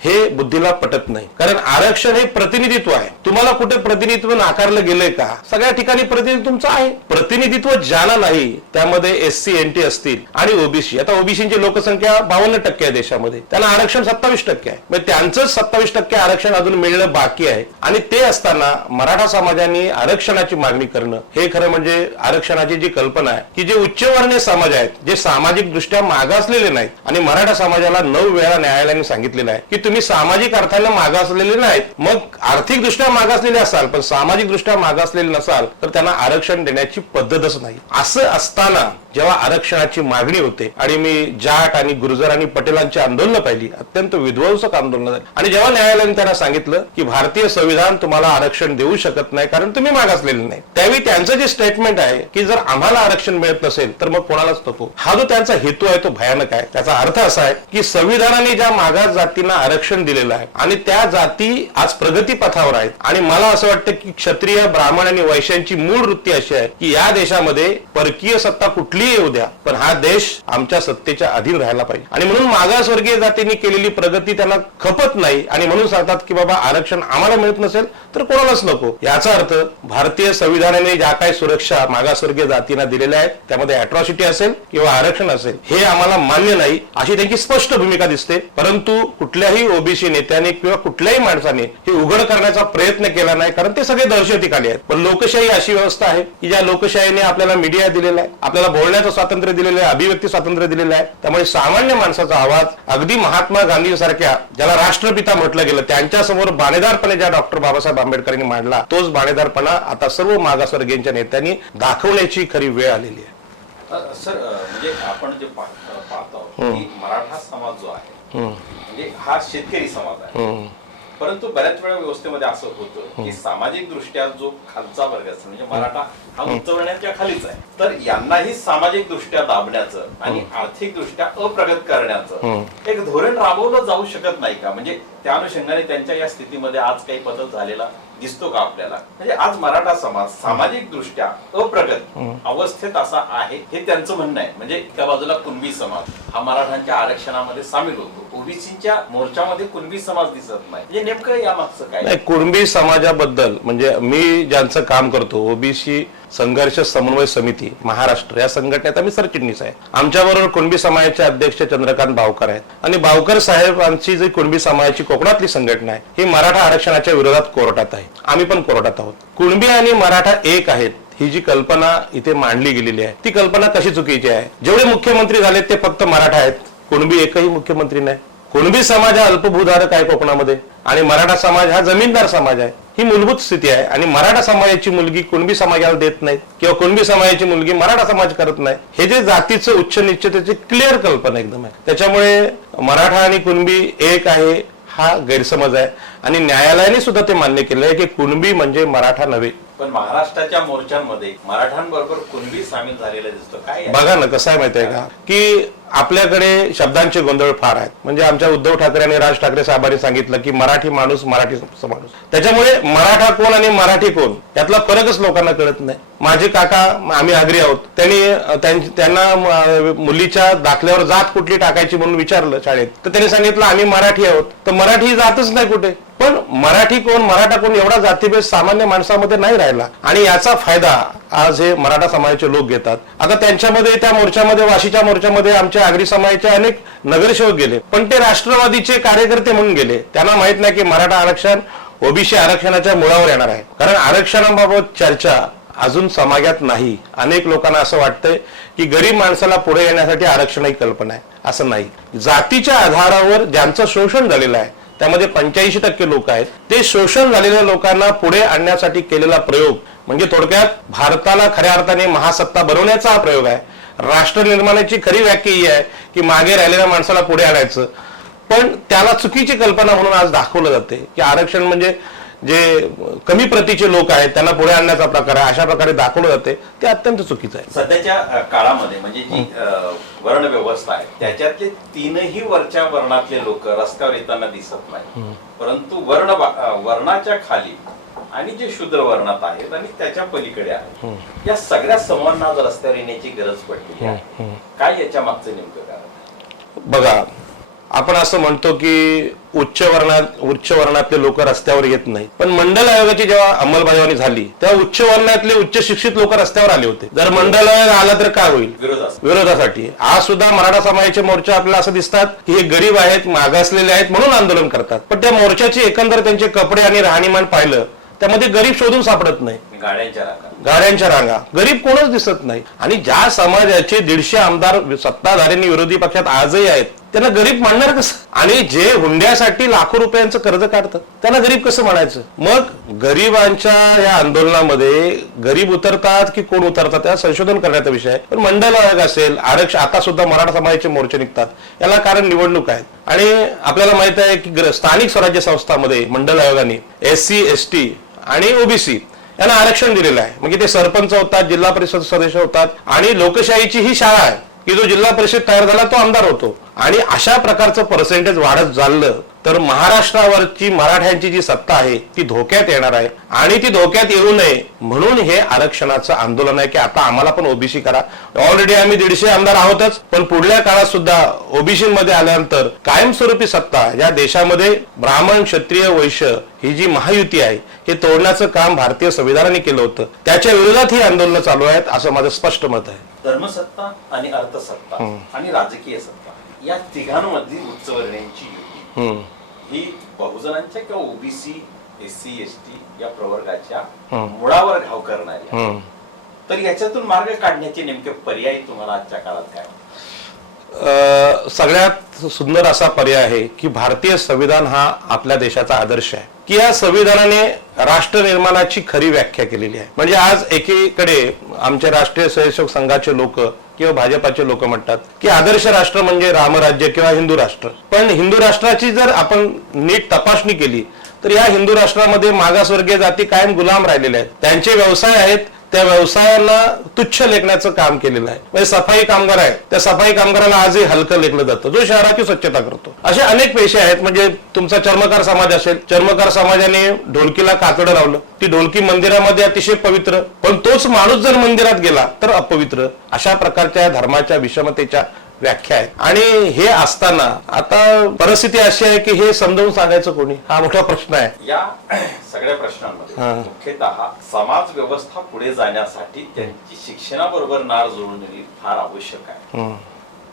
हे बुद्धीला पटत नाही. कारण आरक्षण हे प्रतिनिधित्व आहे. तुम्हाला कुठे प्रतिनिधित्व नाकारलं गेलंय का? सगळ्या ठिकाणी प्रतिनिधित्व तुमचं आहे. प्रतिनिधित्व ज्याला नाही त्यामध्ये SC NT असतील आणि ओबीसी. आता ओबीसीची लोकसंख्या 52% आहे देशामध्ये, त्यांना आरक्षण 27% आहे. म्हणजे त्यांचं 27% आरक्षण अजून मिळणं बाकी आहे. आणि ते असताना मराठा समाजाने आरक्षणाची मागणी करणं हे खरं म्हणजे आरक्षणाची जी कल्पना आहे की जे उच्चवर्णीय समाज आहेत, जे सामाजिक दृष्ट्या मागासलेले नाहीत, आणि मराठा समाजाला 9 वेळा न्यायालयाने सांगितलेलं आहे की तुम्ही सामाजिक अर्थाने मागासलेले नाहीत, मग आर्थिक दृष्ट्या मागासलेले असाल पण सामाजिक दृष्ट्या मागासलेले नसाल तर त्यांना आरक्षण देण्याची पद्धतच नाही. असं असताना जेव्हा आरक्षणाची मागणी होते, आणि मी जाट आणि गुर्जर आणि पटेलांची आंदोलनं पाहिली, अत्यंत विध्वंसक आंदोलन झाली, आणि जेव्हा न्यायालयाने त्यांना सांगितलं की भारतीय संविधान तुम्हाला आरक्षण देऊ शकत नाही कारण तुम्ही मागासलेले नाही, त्यावेळी त्यांचं जे स्टेटमेंट आहे की जर आम्हाला आरक्षण मिळत नसेल तर मग कोणालाच नको. हा जो त्यांचा हेतू आहे तो भयानक आहे. त्याचा अर्थ असा आहे की संविधानाने ज्या मागास जातींना आरक्षण दिलेलं आहे आणि त्या जाती आज प्रगती पथावर आहेत, आणि मला असं वाटतं की क्षत्रिय, ब्राह्मण आणि वैश्यांची मूळ वृत्ती अशी आहे की या देशामध्ये परकीय सत्ता कुठली येऊ द्या पण हा देश आमच्या सत्तेच्या अधीन राहायला पाहिजे. आणि म्हणून मागासवर्गीय जातींनी केलेली प्रगती त्यांना खपत नाही, आणि म्हणून सांगतात की बाबा आरक्षण आम्हाला मिळत नसेल तर कोणालाच नको. याचा अर्थ भारतीय संविधानाने ज्या काही सुरक्षा मागासवर्गीय जातींना दिलेल्या आहेत त्यामध्ये अॅट्रॉसिटी असेल किंवा आरक्षण असेल हे आम्हाला मान्य नाही अशी त्यांची स्पष्ट भूमिका दिसते. परंतु कुठल्याही ओबीसी नेत्याने किंवा कुठल्याही माणसाने हे उघड करण्याचा प्रयत्न केला नाही, कारण ते सगळे दहशतीखाली आहेत. पण लोकशाही अशी व्यवस्था आहे की ज्या लोकशाहीने आपल्याला मीडिया दिलेला आहे, आपल्याला बोलण्याचं स्वातंत्र्य दिलेलं आहे, अभिव्यक्ती स्वातंत्र्य दिलेलं आहे. त्यामुळे सामान्य माणसाचा आवाज अगदी महात्मा गांधी सारख्या ज्याला राष्ट्रपिता म्हटलं गेलं त्यांच्या समोर बाणेदारपणे ज्या डॉक्टर बाबासाहेब आंबेडकरांनी मांडला, तोच बाणेदारपणा आता सर्व मागासवर्गीयांच्या नेत्यांनी दाखवण्याची खरी वेळ आलेली आहे. सर, म्हणजे आपण जे पाहतो की मराठा समाज जो आहे म्हणजे हा शेतकरी समाज आहे, परंतु बऱ्याच वेळा व्यवस्थेमध्ये असं होतं की सामाजिक दृष्ट्या जो खालचा वर्ग असतो म्हणजे मराठा हा उच्चवर्णाच्या खालीच आहे, तर यांनाही सामाजिक दृष्ट्या दाबण्याचं आणि आर्थिक दृष्ट्या अप्रगत करण्याचं एक धोरण राबवलं जाऊ शकत नाही का? म्हणजे त्या अनुषंगाने त्यांच्या या स्थितीमध्ये आज काही बदल झालेला दिसतो का आपल्याला? म्हणजे आज मराठा समाज सामाजिक दृष्ट्या अप्रगत अवस्थेत असा आहे हे त्यांचं म्हणणं आहे. म्हणजे एका बाजूला कुणबी समाज हा मराठांच्या आरक्षणामध्ये सामील होतो, ओबीसीच्या मोर्चामध्ये कुणबी समाज दिसत नाही. म्हणजे नेमकं यामागचं काय? नाही, कुणबी समाजाबद्दल म्हणजे मी ज्यांचं काम करतो ओबीसी संघर्ष समन्वय समिती महाराष्ट्र या संघटनेत आम्ही सरचिटणीस आहे. आमच्याबरोबर कुणबी समाजाचे अध्यक्ष चंद्रकांत भावकर आहेत, आणि भावकर साहेबांची जी कुणबी समाजाची कोकणातली संघटना आहे ही मराठा आरक्षणाच्या विरोधात कोर्टात आहे. आम्ही पण कोर्टात आहोत. कुणबी आणि मराठा एक आहेत ही जी कल्पना इथे मांडली गेलेली आहे ती कल्पना कशी चुकीची आहे. जेवढे मुख्यमंत्री झाले ते फक्त मराठा आहेत, कुणबी एकही मुख्यमंत्री नाही. कुणबी समाज हा अल्पभूधारक आहे कोकणामध्ये आणि मराठा समाज हा जमीनदार समाज आहे. ही मूलभूत स्थिती आहे आणि मराठा समाजाची मुलगी कुणबी समाजाला देत नाहीत किंवा कुणबी समाजाची मुलगी मराठा समाज करत नाही. हे जे जातीचं उच्च निश्चितेची क्लिअर कल्पना एकदम आहे. त्याच्यामुळे मराठा आणि कुणबी एक आहे हा गैरसमज आहे आणि न्यायालयाने सुद्धा ते मान्य केलं आहे की कुणबी म्हणजे मराठा नव्हे. पण महाराष्ट्राच्या मोर्चांमध्ये मराठ्यांबरोबर कुणबी सामील झालेला दिसतो. काय बघा ना कसं आहे माहितीये का की आपल्याकडे शब्दांचे गोंधळ फार आहेत. म्हणजे आमच्या उद्धव ठाकरे आणि राज ठाकरे साहेबांनी सांगितलं की मराठी माणूस मराठी माणूस, त्याच्यामुळे मराठा कोण आणि मराठी कोण यातला फरकच लोकांना कळत नाही. माझे काका आम्ही आग्री आहोत, त्यांना मुलीच्या दाखल्यावर जात कुठली टाकायची म्हणून विचारलं शाळेत, तर त्यांनी सांगितलं आम्ही मराठी आहोत. तर मराठी ही जातच नाही कुठे. पण मराठी कोण मराठा कोण एवढा जातीभेद सामान्य माणसामध्ये नाही राहिला आणि याचा फायदा आज हे मराठा समाजाचे लोक घेतात. आता त्यांच्यामध्ये त्या मोर्चामध्ये वाशीच्या मोर्चामध्ये आमच्या आगरी समाजाचे अनेक नगरसेवक गेले, पण ते राष्ट्रवादीचे कार्यकर्ते म्हणून गेले. त्यांना माहित नाही की मराठा आरक्षण ओबीसी आरक्षणाच्या मुळावर येणार आहे. कारण आरक्षणाबाबत चर्चा अजून समाजात नाही. अनेक लोकांना असं वाटतंय की गरीब माणसाला पुढे येण्यासाठी आरक्षण ही कल्पना आहे. असं नाही. जातीच्या आधारावर ज्यांचं शोषण झालेलं आहे त्यामध्ये 85% लोक आहेत. ते शोषण झालेल्या लोकांना पुढे आणण्यासाठी केलेला प्रयोग म्हणजे थोडक्यात भारताला खऱ्या अर्थाने महासत्ता बनवण्याचा हा प्रयोग आहे. राष्ट्र निर्माणाची खरी व्याख्या ही आहे की मागे राहिलेल्या माणसाला पुढे आणायचं. पण त्याला चुकीची कल्पना म्हणून आज दाखवलं जाते की आरक्षण म्हणजे जे कमी प्रतीचे लोक आहेत त्यांना पुढे आणण्याचा प्रकार आहे, अशा प्रकारे दाखवलं जाते. ते अत्यंत चुकीचं आहे. सध्याच्या काळामध्ये म्हणजे जी वर्ण व्यवस्था आहे त्याच्यातले तीनही वरच्या वर्णातले लोक रस्त्यावर येताना दिसत नाही, परंतु वर्णाच्या खाली आणि जे शूद्र वर्णात आहेत आणि त्याच्या पलीकडे आहेत या सगळ्या समूहांना आज रस्त्यावर येण्याची गरज पडली आहे. काय याच्या मागचं नेमकं कारण? बघा, आपण असं म्हणतो की उच्च वर्णातले लोक रस्त्यावर येत नाही, पण मंडल आयोगाची जेव्हा अंमलबजावणी झाली तेव्हा उच्च वर्णातले उच्च शिक्षित लोक रस्त्यावर आले होते. जर मंडल आयोग आला तर काय होईल? विरोधासाठी. आज सुद्धा मराठा समाजाचे मोर्चे आपल्याला असं दिसतात की हे गरीब आहेत, मागासलेले आहेत म्हणून आंदोलन करतात. पण त्या मोर्चाची एकंदर त्यांचे कपडे आणि राहणीमान पाहिलं त्यामध्ये गरीब शोधून सापडत नाही. गाड्यांच्या रांगा, गरीब कोणच दिसत नाही. आणि ज्या समाजाचे 150 आमदार सत्ताधाऱ्यांनी विरोधी पक्षात आजही आहेत त्यांना गरीब म्हणणार कसं? आणि जे हुंड्यासाठी लाखो रुपयांचं कर्ज काढतात त्यांना गरीब कसं म्हणायचं? मग गरिबांच्या या आंदोलनामध्ये गरीब उतरतात की कोण उतरतात त्या संशोधन करण्याचा विषय आहे. पण मंडल आयोग असेल, आरक्षण, आता सुद्धा मराठा समाजाचे मोर्चे निघतात, याला कारण निवडणूक आहेत. आणि आपल्याला माहित आहे की स्थानिक स्वराज्य संस्थांमध्ये मंडल आयोगाने SC ST आणि OBC यांना आरक्षण दिलेलं आहे. म्हणजे ते सरपंच होतात, जिल्हा परिषद सदस्य होतात आणि लोकशाहीची ही शाळा आहे की जो जिल्हा परिषद तयार झाला तो आमदार होतो. आणि अशा प्रकारचं पर्सेंटेज वाढत चाललं तर महाराष्ट्रावरची मराठ्यांची जी सत्ता आहे ती धोक्यात येणार आहे. आणि ती धोक्यात येऊ नये म्हणून हे आरक्षणाचं आंदोलन आहे की आता आम्हाला पण OBC करा. ऑलरेडी आम्ही 150 आमदार आहोतच, पण पुढल्या काळात सुद्धा OBC मध्ये आल्यानंतर कायमस्वरूपी सत्ता या देशामध्ये ब्राह्मण क्षत्रिय वैश्य ही जी महायुती आहे हे तोडण्याचं काम भारतीय संविधानाने केलं होतं. त्याच्या विरोधात ही आंदोलनं चालू आहेत असं माझं स्पष्ट मत आहे. धर्मसत्ता आणि अर्थसत्ता आणि राजकीय सत्ता या तिघांमधली उच्चवर्णीयांची युती ही बहुजनांच्या किंवा OBC SC ST या प्रवर्गाच्या मुळावर घाव करणारी. तर याच्यातून मार्ग काढण्याचे नेमके पर्याय तुम्हाला आजच्या काळात काय? सगळ्यात सुंदर असा पर्याय आहे की भारतीय संविधान हा आपल्या देशाचा आदर्श आहे की या संविधानाने राष्ट्र निर्माणाची खरी व्याख्या केलेली आहे. म्हणजे आज एकीकडे आमचे राष्ट्रीय स्वयंसेवक संघाचे लोक किंवा भाजपाचे लोक म्हणतात की आदर्श राष्ट्र म्हणजे रामराज्य किंवा हिंदू राष्ट्र. पण हिंदू राष्ट्राची जर आपण नीट तपासणी केली तर या हिंदू राष्ट्रामध्ये मागासवर्गीय जाती कायम गुलाम राहिलेल्या आहेत. त्यांचे व्यवसाय आहेत, त्या व्यवसायाला तुच्छ लेखण्याचं काम केलेलं आहे. म्हणजे सफाई कामगार आहे, त्या सफाई कामगाराला आजही हलकं लेखलं जातं जो शहराची स्वच्छता करतो. असे अनेक पेशे आहेत. म्हणजे तुमचा चर्मकार समाज असेल, चर्मकार समाजाने ढोलकीला कातडं लावलं, ती ढोलकी मंदिरामध्ये अतिशय पवित्र, पण तोच माणूस जर मंदिरात गेला तर अपवित्र. अशा प्रकारच्या धर्माच्या विषमतेच्या व्याख्या आहे. आणि हे असताना आता परिस्थिती अशी आहे की हे समजावून सांगायचं कोणी, हा मोठा प्रश्न आहे. या सगळ्या प्रश्नांमध्ये मुख्यतः समाज व्यवस्था पुढे जाण्यासाठी त्यांची शिक्षणाबरोबर नाळ जुळून येणे फार आवश्यक आहे.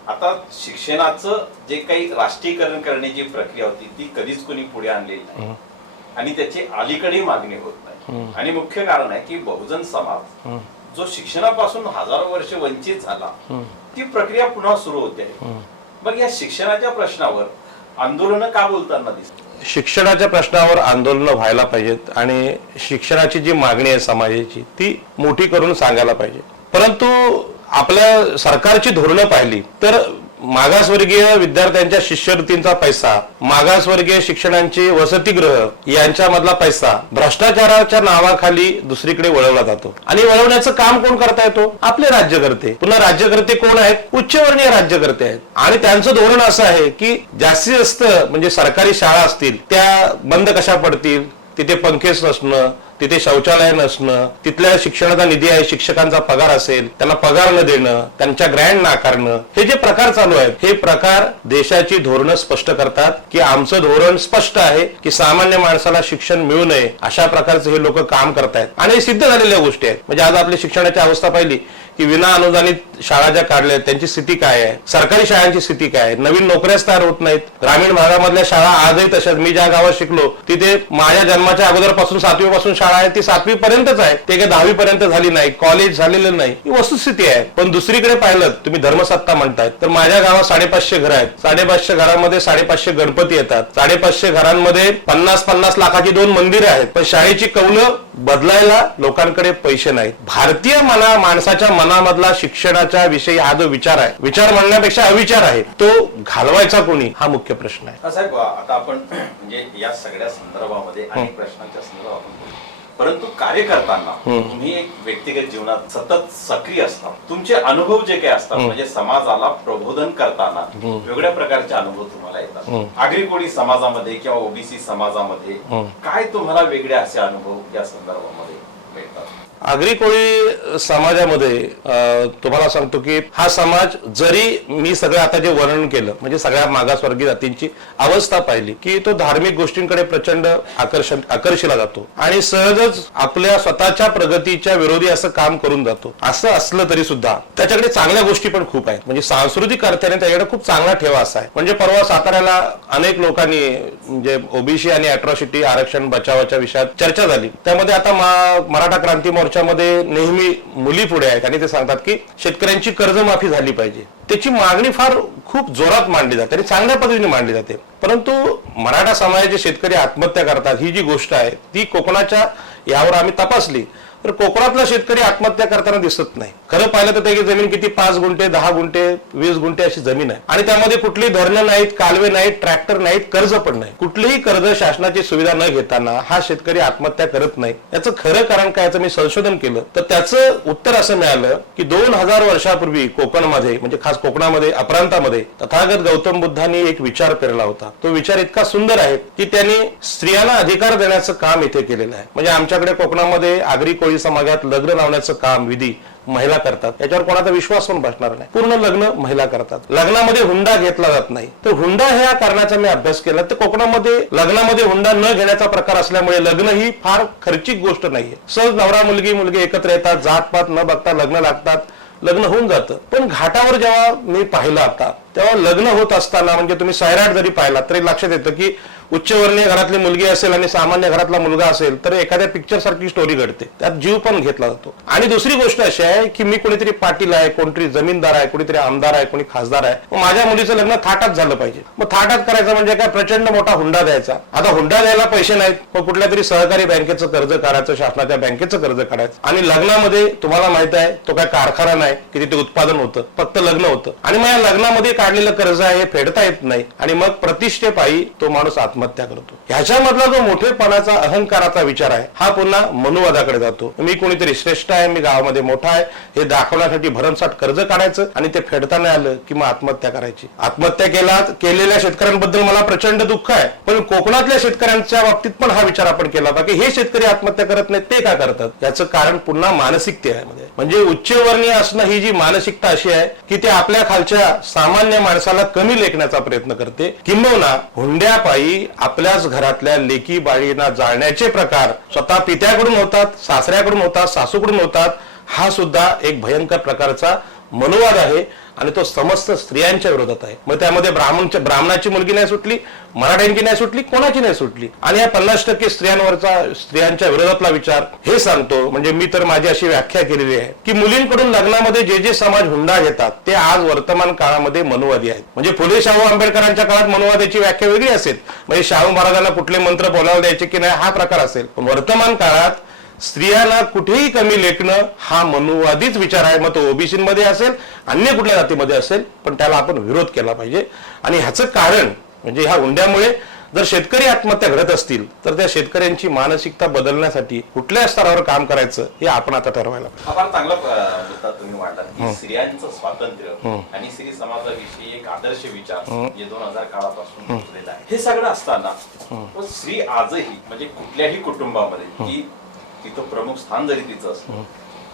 आता शिक्षणाचं जे काही राष्ट्रीयकरण करण्याची प्रक्रिया होती ती कधीच कोणी पुढे आणलेली नाही आणि त्याची अलीकडे मागणी होत नाही. आणि मुख्य कारण आहे की बहुजन समाज जो शिक्षणापासून हजारो वर्ष वंचित झाला, ती प्रक्रिया पुन्हा सुरू होते आहे. मग या शिक्षणाच्या प्रश्नावर आंदोलन का बोलताना दिसत? शिक्षणाच्या प्रश्नावर आंदोलन व्हायला पाहिजेत आणि शिक्षणाची जी मागणी आहे समाजाची ती मोठी करून सांगायला पाहिजे. परंतु आपल्या सरकारची धोरणं पाहिली तर मागासवर्गीय विद्यार्थ्यांच्या शिष्यवृत्तींचा पैसा, मागासवर्गीय शिक्षणांची वसतिगृह यांच्यामधला पैसा भ्रष्टाचाराच्या नावाखाली दुसरीकडे वळवला जातो. आणि वळवण्याचं काम कोण करता येतो? आपले राज्यकर्ते. पुन्हा राज्यकर्ते कोण आहेत? उच्चवर्णीय राज्यकर्ते आहेत. आणि त्यांचं धोरण असं आहे की जास्तीत जास्त म्हणजे सरकारी शाळा असतील त्या बंद कशा पडतील, तिथे पंखेच नसणं, तिथे शौचालय नसणं, तिथल्या शिक्षणाचा निधी आहे, शिक्षकांचा पगार असेल, त्यांना पगार न देणं, त्यांच्या ग्रँट नाकारणं, हे जे प्रकार चालू आहेत हे प्रकार देशाची धोरणं स्पष्ट करतात की आमचं धोरण स्पष्ट आहे की सामान्य माणसाला शिक्षण मिळू नये अशा प्रकारचे हे लोक काम करतायत. आणि हे सिद्ध झालेल्या गोष्टी आहेत. म्हणजे आज आपली शिक्षणाची अवस्था पाहिली की विना अनुदानित शाळा ज्या काढल्या त्यांची स्थिती काय आहे, सरकारी शाळांची स्थिती काय आहे, नवीन नोकऱ्याच तयार होत नाहीत. ग्रामीण भागामधल्या शाळा आजही तशाच. मी ज्या गावात शिकलो तिथे माझ्या जन्माच्या अगोदरपासून 7वी पासून शाळा आहे, ती 7वी पर्यंतच आहे, ते काही 10वी पर्यंत झाली नाही, कॉलेज झालेलं नाही, ही वस्तुस्थिती आहे. पण दुसरीकडे पाहिलं, तुम्ही धर्मसत्ता म्हणतायत, तर माझ्या गावात 550 घरं आहेत. 550 घरांमध्ये 550 गणपती येतात. 550 घरांमध्ये 50-50 लाखाची 2 मंदिरं आहेत. पण शाळेची कौलं बदलायला लोकांकडे पैसे नाहीत. भारतीय माणसाच्या मनामधला शिक्षणाच्या विषयी हा जो विचार आहे, विचार म्हणण्यापेक्षा अविचार आहे, तो घालवायचा कोणी हा मुख्य प्रश्न आहे. साहेब, आता आपण म्हणजे या सगळ्या संदर्भामध्ये अनेक प्रश्नांच्या संदर्भात आपण बोलू, परंतु कार्य करताना तुम्ही एक व्यक्तिगत जीवनात सतत सक्रिय असतात. तुमचे अनुभव जे काही असतात म्हणजे समाजाला प्रबोधन करताना वेगळ्या प्रकारचे अनुभव तुम्हाला येतात. आगरी कोळी समाजामध्ये किंवा ओबीसी समाजामध्ये काय तुम्हाला वेगळे असे अनुभव या संदर्भामध्ये मिळतात? आगरी कोळी समाजामध्ये तुम्हाला सांगतो की हा समाज, जरी मी सगळं आता जे वर्णन केलं म्हणजे सगळ्या मागासवर्गीय जातींची अवस्था पाहिली की तो धार्मिक गोष्टींकडे प्रचंड आकर्षिला जातो आणि सहजच आपल्या स्वतःच्या प्रगतीच्या विरोधी असं काम करून जातो. असं असलं तरी सुद्धा त्याच्याकडे चांगल्या गोष्टी पण खूप आहेत. म्हणजे सांस्कृतिक अर्थाने त्याच्याकडे खूप चांगला ठेवा असा आहे. म्हणजे परवा साताऱ्याला अनेक लोकांनी म्हणजे ओबीसी आणि अॅट्रॉसिटी आरक्षण बचावाच्या विषयात चर्चा झाली. त्यामध्ये आता मराठा क्रांती मध्ये नेहमी मुली पुढे आहेत आणि ते सांगतात की शेतकऱ्यांची कर्जमाफी झाली पाहिजे. त्याची मागणी फार खूप जोरात मांडली जाते आणि चांगल्या पद्धतीने मांडली जाते. परंतु मराठा समाजाचे शेतकरी आत्महत्या करतात ही जी गोष्ट आहे ती कोकणाच्या यावर आम्ही तपासली तर कोकणातला शेतकरी आत्महत्या करताना दिसत नाही. खरं पाहिलं तर त्याची जमीन किती 5 गुंठे 10 गुंठे 20 गुंठे अशी जमीन आहे आणि त्यामध्ये कुठली धरणं नाहीत, कालवे नाहीत, ट्रॅक्टर नाहीत, कर्ज पण नाही. कुठलीही कर्ज शासनाची सुविधा न घेताना हा शेतकरी आत्महत्या करत नाही. याचं खरं कारण काय याचं मी संशोधन केलं तर त्याचं उत्तर असं मिळालं की 2000 वर्षापूर्वी कोकणमध्ये म्हणजे खास कोकणामध्ये अप्रांतामध्ये तथागत गौतम बुद्धांनी एक विचार पेरला होता. तो विचार इतका सुंदर आहे की त्यांनी स्त्रियांना अधिकार देण्याचं काम इथे केलेलं आहे. म्हणजे आमच्याकडे कोकणामध्ये आगरी कोळी समाजात लग्न लावण्याचं काम विधी महिला करतात. याच्यावर कोणाचा विश्वास पण बसणार नाही. पूर्ण लग्न महिला करतात. लग्नामध्ये हुंडा घेतला जात नाही. तर हुंडा ह्या कारणाचा मी अभ्यास केला तर कोकणामध्ये लग्नामध्ये हुंडा न घेण्याचा प्रकार असल्यामुळे लग्न ही फार खर्चिक गोष्ट नाहीये. सहज नवरा मुलगी एकत्र येतात, जातपात न बघता लग्न लागतात, लग्न होऊन जातं. पण घाटावर जेव्हा मी पाहिलं आता तेव्हा लग्न होत असताना म्हणजे तुम्ही सैराट जरी पाहिला तरी लक्षात येतं की उच्चवर्णीय घरातली मुलगी असेल आणि सामान्य घरातला मुलगा असेल तर एखाद्या पिक्चर सारखी स्टोरी घडते. त्यात जीव पण घेतला जातो. आणि दुसरी गोष्ट अशी आहे की मी कोणीतरी पाटील आहे, कोणतरी जमीनदार आहे, कोणीतरी आमदार आहे, कोणी खासदार आहे, मग माझ्या मुलीचं लग्न थाटात झालं पाहिजे. मग थाटात करायचं म्हणजे काय प्रचंड मोठा हुंडा द्यायचा. आता हुंडा द्यायला पैसे नाहीत, मग कुठल्या तरी सहकारी बँकेचं कर्ज काढायचं, शासनाच्या बँकेचं कर्ज काढायचं. आणि लग्नामध्ये तुम्हाला माहित आहे तो काय कारखाना नाही की तिथे उत्पादन होतं, फक्त लग्न होतं. आणि मग या लग्नामध्ये काढलेलं कर्ज आहे हे फेडता येत नाही आणि मग प्रतिष्ठेपायी तो माणूस आत्महत्या करतो. ह्याच्यामधला जो मोठेपणाचा अहंकाराचा विचार आहे हा पुन्हा मनुवादाकडे जातो. मी कोणीतरी श्रेष्ठ आहे, मी गावामध्ये मोठा आहे हे दाखवण्यासाठी भरमसाठ कर्ज काढायचं आणि ते फेडता नाही आलं की मग आत्महत्या करायची. आत्महत्या केलेल्या शेतकऱ्यांबद्दल मला प्रचंड दुःख आहे. पण कोकणातल्या शेतकऱ्यांच्या बाबतीत पण हा विचार आपण केला होता की हे शेतकरी आत्महत्या करत नाही ते का करतात. याचं कारण पुन्हा मानसिकतेमध्ये म्हणजे उच्चवर्णीय असणं ही जी मानसिकता अशी आहे की ते आपल्या खालच्या सामान्य माणसाला कमी लेखण्याचा प्रयत्न करते. किंबहुना हुंड्यापायी आपल्याच घरातल्या लेकी बाळींना जाळण्याचे प्रकार स्वतः पित्याकडून होतात, सासऱ्याकडून होतात, सासूकडून होतात. हा सुद्धा एक भयंकर प्रकारचा मनुवाद आहे आणि तो समस्त स्त्रियांच्या विरोधात आहे. मग त्यामध्ये ब्राह्मणाची मुलगी नाही सुटली, मराठ्यांची नाही सुटली, कोणाची नाही सुटली. आणि या 50% स्त्रियांच्या विरोधातला विचार हे सांगतो. म्हणजे मी तर माझी अशी व्याख्या केलेली आहे की मुलींकडून लग्नामध्ये जे जे समाज हुंडा घेतात ते आज वर्तमान काळामध्ये मनुवादी आहेत. म्हणजे फुले शाहू आंबेडकरांच्या काळात मनुवादाची व्याख्या वेगळी असेल, म्हणजे शाहू महाराजांना कुठले मंत्र बोलायला द्यायचे की नाही हा प्रकार असेल. पण वर्तमान काळात स्त्रियांना कुठेही कमी लेखणं हा मनुवादीच विचार आहे. मग तो ओबीसीमध्ये असेल, अन्य कुठल्या जातीमध्ये असेल, पण त्याला आपण विरोध केला पाहिजे. आणि ह्याचं कारण म्हणजे ह्या हुंड्यामुळे जर शेतकरी आत्महत्या घडत असतील तर त्या शेतकऱ्यांची मानसिकता बदलण्यासाठी कुठल्या स्तरावर काम करायचं हे आपण आता ठरवायला पाहिजे. हा फार चांगला मुद्दा तुम्ही मांडलात की स्त्रियांचं स्वातंत्र्य आणि स्त्री समाजाविषयी एक आदर्श विचार जे 2000 काळापासून पोहोचलेला आहे. हे सगळं असताना पण स्त्री आजही म्हणजे कुठल्याही कुटुंबामध्ये की तिथं प्रमुख स्थान जरी तिचं असलं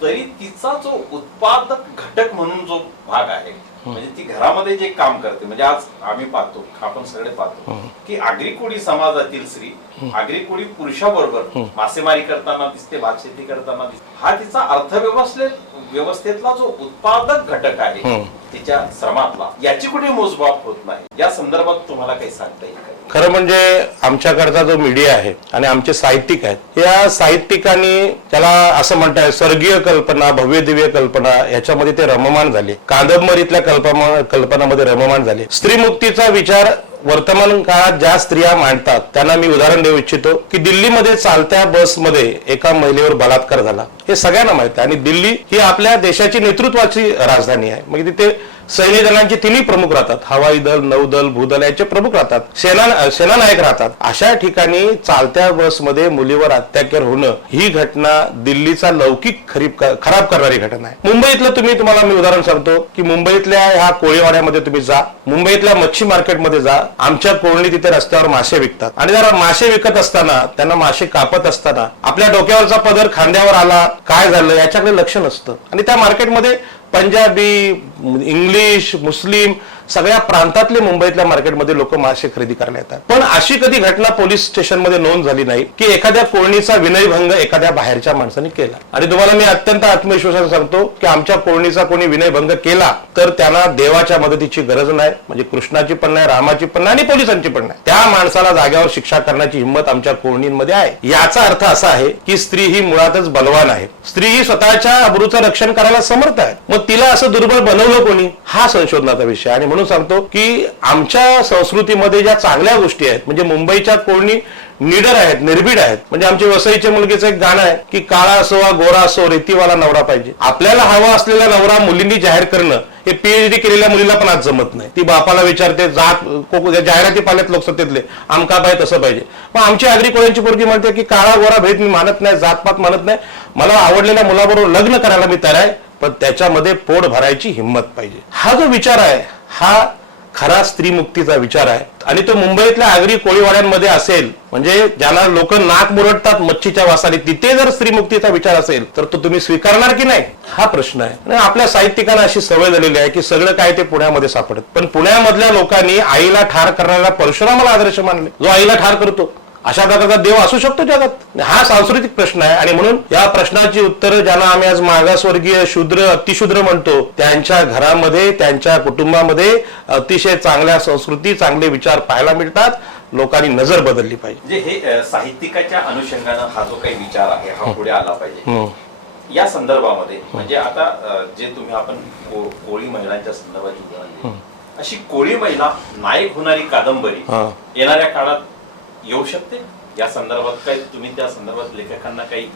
तरी तिचा जो उत्पादक घटक म्हणून जो भाग आहे म्हणजे ती घरामध्ये जे काम करते. म्हणजे आज आम्ही पाहतो, आपण सगळे पाहतो की आगरी कोळी समाजातील स्त्री आगरी कोळी पुरुषाबरोबर मासेमारी करताना दिसते, भात शेती करताना दिसते. हा तिचा अर्थव्यवस्थेतला जो उत्पादक घटक आहे तिच्या श्रमातला, याची कुठे मोजमाप होत नाही. या संदर्भात तुम्हाला काही सांगता येईल का? खरं म्हणजे आमच्याकडचा जो मीडिया आहे आणि आमचे साहित्यिक आहेत, या साहित्यिकांनी त्याला असं म्हणतात स्वर्गीय कल्पना, भव्य दिव्य कल्पना याच्यामध्ये ते रममाण झाले. कादंबरीतल्या कल्पनामध्ये रममाण झाले. स्त्रीमुक्तीचा विचार वर्तमान काळात ज्या स्त्रिया मांडतात त्यांना मी उदाहरण देऊ इच्छितो की दिल्लीमध्ये चालत्या बसमध्ये एका महिलेवर बलात्कार झाला. हे सगळ्यांना माहिती आहे. आणि दिल्ली ही आपल्या देशाची नेतृत्वाची राजधानी आहे. मग तिथे सैन्य दलांचे तिन्ही प्रमुख राहतात, हवाई दल, नौदल, भूदल याचे प्रमुख राहतात, सेनानायक राहतात. अशा ठिकाणी चालत्या बसमध्ये मुलीवर अत्याचार होणं ही घटना दिल्लीचा लौकिक खराब करणारी घटना आहे. मुंबईतलं तुम्हाला मी उदाहरण सांगतो की मुंबईतल्या ह्या कोळीवाड्यामध्ये तुम्ही जा, मुंबईतल्या मच्छी मार्केटमध्ये जा. आमच्या कोळणी तिथे रस्त्यावर मासे विकतात आणि जरा मासे विकत असताना त्यांना मासे कापत असताना आपल्या डोक्यावरचा पदर खांद्यावर आला, काय झालं याच्याकडे लक्ष नसतं. आणि त्या मार्केटमध्ये पंजाबी, इंग्लिश, मुस्लिम सगळ्या प्रांतातले मुंबईतल्या मार्केटमध्ये लोक मासे खरेदी करायला येतात. पण अशी कधी घटना पोलीस स्टेशनमध्ये नोंद झाली नाही की एखाद्या कोळणीचा विनयभंग एखाद्या बाहेरच्या माणसाने केला. आणि तुम्हाला मी अत्यंत आत्मविश्वासाने सांगतो की आमच्या कोळणीचा कोणी विनयभंग केला तर त्यांना देवाच्या मदतीची गरज नाही, म्हणजे कृष्णाची पण नाही, रामाची पण नाही आणि पोलिसांची पण नाही. त्या माणसाला जाग्यावर शिक्षा करण्याची हिंमत आमच्या कोळणींमध्ये आहे. याचा अर्थ असा आहे की स्त्री ही मुळातच बलवान आहे. स्त्री ही स्वतःच्या अब्रूचं रक्षण करायला समर्थ आहे. मग तिला असं दुर्बल बनवलं कोणी, हा संशोधनाचा विषय. आणि म्हणून सांगतो की आमच्या संस्कृतीमध्ये ज्या चांगल्या गोष्टी आहेत, म्हणजे मुंबईच्या कोळणी निडर आहेत, निर्भीड आहेत. म्हणजे आमच्या वसईच्या मुलगीचं एक गाणं आहे की काळा असो वा गोरा असो रेतीवाला नवरा पाहिजे. आपल्याला हवा असलेला नवरा मुलींनी जाहीर करणं हे पीएचडी केलेल्या मुलीला पण आज जमत नाही. ती बापाला विचारते, जाहिराती पाहिल्यात लोकसत्तेतले आमका पाहिजे तसं पाहिजे. मग आमची आगरी कोळ्यांची पोरगी म्हणते की काळा गोरा भेद मी मानत नाही, जातपात मानत नाही, मला आवडलेल्या मुलाबरोबर लग्न करायला मी तयार आहे, पण त्याच्यामध्ये पोट भरायची हिंमत पाहिजे. हा जो विचार आहे हा खरा स्त्रीमुक्तीचा विचार आहे. आणि तो मुंबईतल्या आगरी कोळीवाड्यांमध्ये असेल, म्हणजे ज्याला लोक नाक मुरडतात मच्छीच्या वासाने, तिथे जर स्त्रीमुक्तीचा विचार असेल तर तो तुम्ही स्वीकारणार की नाही हा प्रश्न आहे. आणि आपल्या साहित्यिकांना अशी सवय झालेली आहे की सगळं काय ते पुण्यामध्ये सापडत. पण पुण्यामधल्या लोकांनी आईला ठार करणाऱ्या परशुरामाला आदर्श मानले, जो आईला ठार करतो. अशा प्रकारचा देव असू शकतो जगात? हा सांस्कृतिक प्रश्न आहे. आणि म्हणून या प्रश्नाची उत्तरं ज्यांना आम्ही आज मागासवर्गीय, शूद्र, अतिशूद्र म्हणतो, त्यांच्या घरामध्ये, त्यांच्या कुटुंबामध्ये अतिशय चांगल्या संस्कृती, चांगले विचार पाहायला मिळतात. लोकांनी नजर बदलली पाहिजे. म्हणजे हे साहित्यिकाच्या अनुषंगानं हा जो काही विचार आहे हा पुढे आला पाहिजे. या संदर्भामध्ये म्हणजे आता जे तुम्ही आपण कोळी महिलांच्या संदर्भात उदाहरण दिली, अशी कोळी महिला नायक होणारी कादंबरी येणाऱ्या काळात येऊ शकते. या संदर्भात काही तुम्ही त्या संदर्भात लेखकांना काही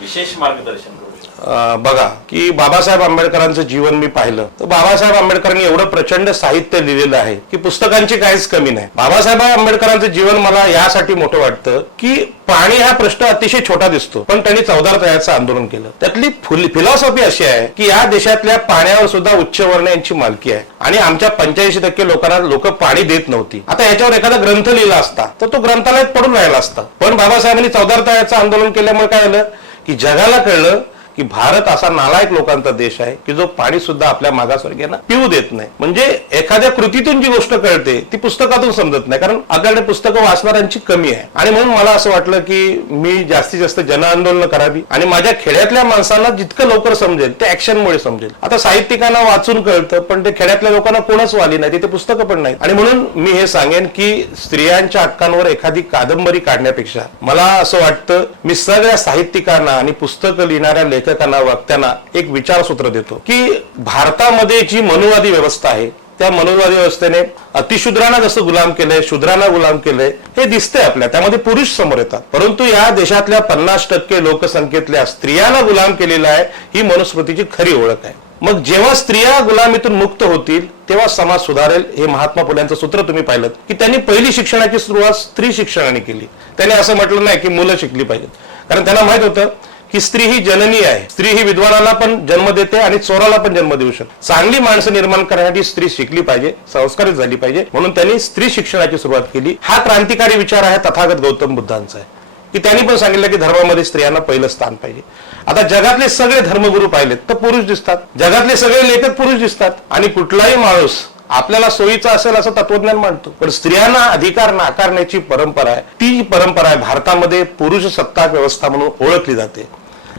विशेष मार्गदर्शन करू शकता? बघा की बाबासाहेब आंबेडकरांचं जीवन मी पाहिलं तर बाबासाहेब आंबेडकरांनी एवढं प्रचंड साहित्य लिहिलेलं आहे की पुस्तकांची काहीच कमी नाही. बाबासाहेब आंबेडकरांचं जीवन मला यासाठी मोठं वाटतं की पाणी हा प्रश्न अतिशय छोटा दिसतो, पण त्यांनी चौदार तळ्याचं आंदोलन केलं. त्यातली फिलॉसॉफी अशी आहे की या देशातल्या पाण्यावर सुद्धा उच्चवर्ण यांची मालकी आहे आणि आमच्या 85% लोकांना लोक पाणी देत नव्हती. आता याच्यावर एखादा ग्रंथ लिहिला असता तर तो ग्रंथालयात पडून राहिला असता. पण बाबासाहेबांनी चौदार तळ्याचं आंदोलन केल्यामुळे काय झालं की जगाला कळलं की भारत असा नालायक लोकांचा देश आहे की जो पाणी सुद्धा आपल्या मागासवर्गीयांना पिऊ देत नाही. म्हणजे एखाद्या कृतीतून जी गोष्ट कळते ती पुस्तकातून समजत नाही, कारण आपल्याकडे पुस्तकं वाचणाऱ्यांची कमी आहे. आणि म्हणून मला असं वाटलं की मी जास्तीत जास्त जनआंदोलन करावी आणि माझ्या खेड्यातल्या माणसांना जितकं लवकर समजेल ते ऍक्शनमुळे समजेल. आता साहित्यिकांना वाचून कळतं, पण ते खेड्यातल्या लोकांना कोणच वाली नाही, तिथे पुस्तकं पण नाही. आणि म्हणून मी हे सांगेन की स्त्रियांच्या हक्कांवर एखादी कादंबरी काढण्यापेक्षा मला असं वाटतं, मी सगळ्या साहित्यिकांना आणि पुस्तकं लिहिणाऱ्या लेखकांना, वक्त्यांना एक विचारसूत्र देतो की भारतामध्ये जी मनुवादी व्यवस्था आहे त्या मनुवादी व्यवस्थेने अतिशूद्रांना जसं गुलाम केलंय, शूद्रांना गुलाम केलंय हे दिसतंय आपल्या. त्यामध्ये पुरुष समोर येतात, परंतु या देशातल्या 50% लोकसंख्येतल्या स्त्रियांना गुलाम केलेला आहे ही मनुस्मृतीची खरी ओळख आहे. मग जेव्हा स्त्रिया गुलामीतून मुक्त होतील तेव्हा समाज सुधारेल. हे महात्मा फुल्यांचं सूत्र तुम्ही पाहिलं की त्यांनी पहिली शिक्षणाची सुरुवात स्त्री शिक्षणाने केली. त्यांनी असं म्हटलं नाही की मुलं शिकली पाहिजेत, कारण त्यांना माहित होतं की स्त्री ही जननी आहे. स्त्री ही विद्वानाला पण जन्म देते आणि चोराला पण जन्म देऊ शकते. चांगली माणसं निर्माण करण्यासाठी स्त्री शिकली पाहिजे, संस्कारित झाली पाहिजे, म्हणून त्यांनी स्त्री शिक्षणाची सुरुवात केली. हा क्रांतिकारी विचार आहे तथागत गौतम बुद्धांचा आहे की त्यांनी पण सांगितलं की धर्मामध्ये स्त्रियांना पहिलं स्थान पाहिजे. आता जगातले सगळे धर्मगुरू पाहिलेत तर पुरुष दिसतात, जगातले सगळे लेखक पुरुष दिसतात, आणि कुठलाही माणूस आपल्याला सोयीचा असेल असं तत्वज्ञान मांडतो. पण स्त्रियांना अधिकार नाकारण्याची परंपरा आहे, ती परंपरा आहे भारतामध्ये पुरुष सत्ताक व्यवस्था म्हणून ओळखली जाते.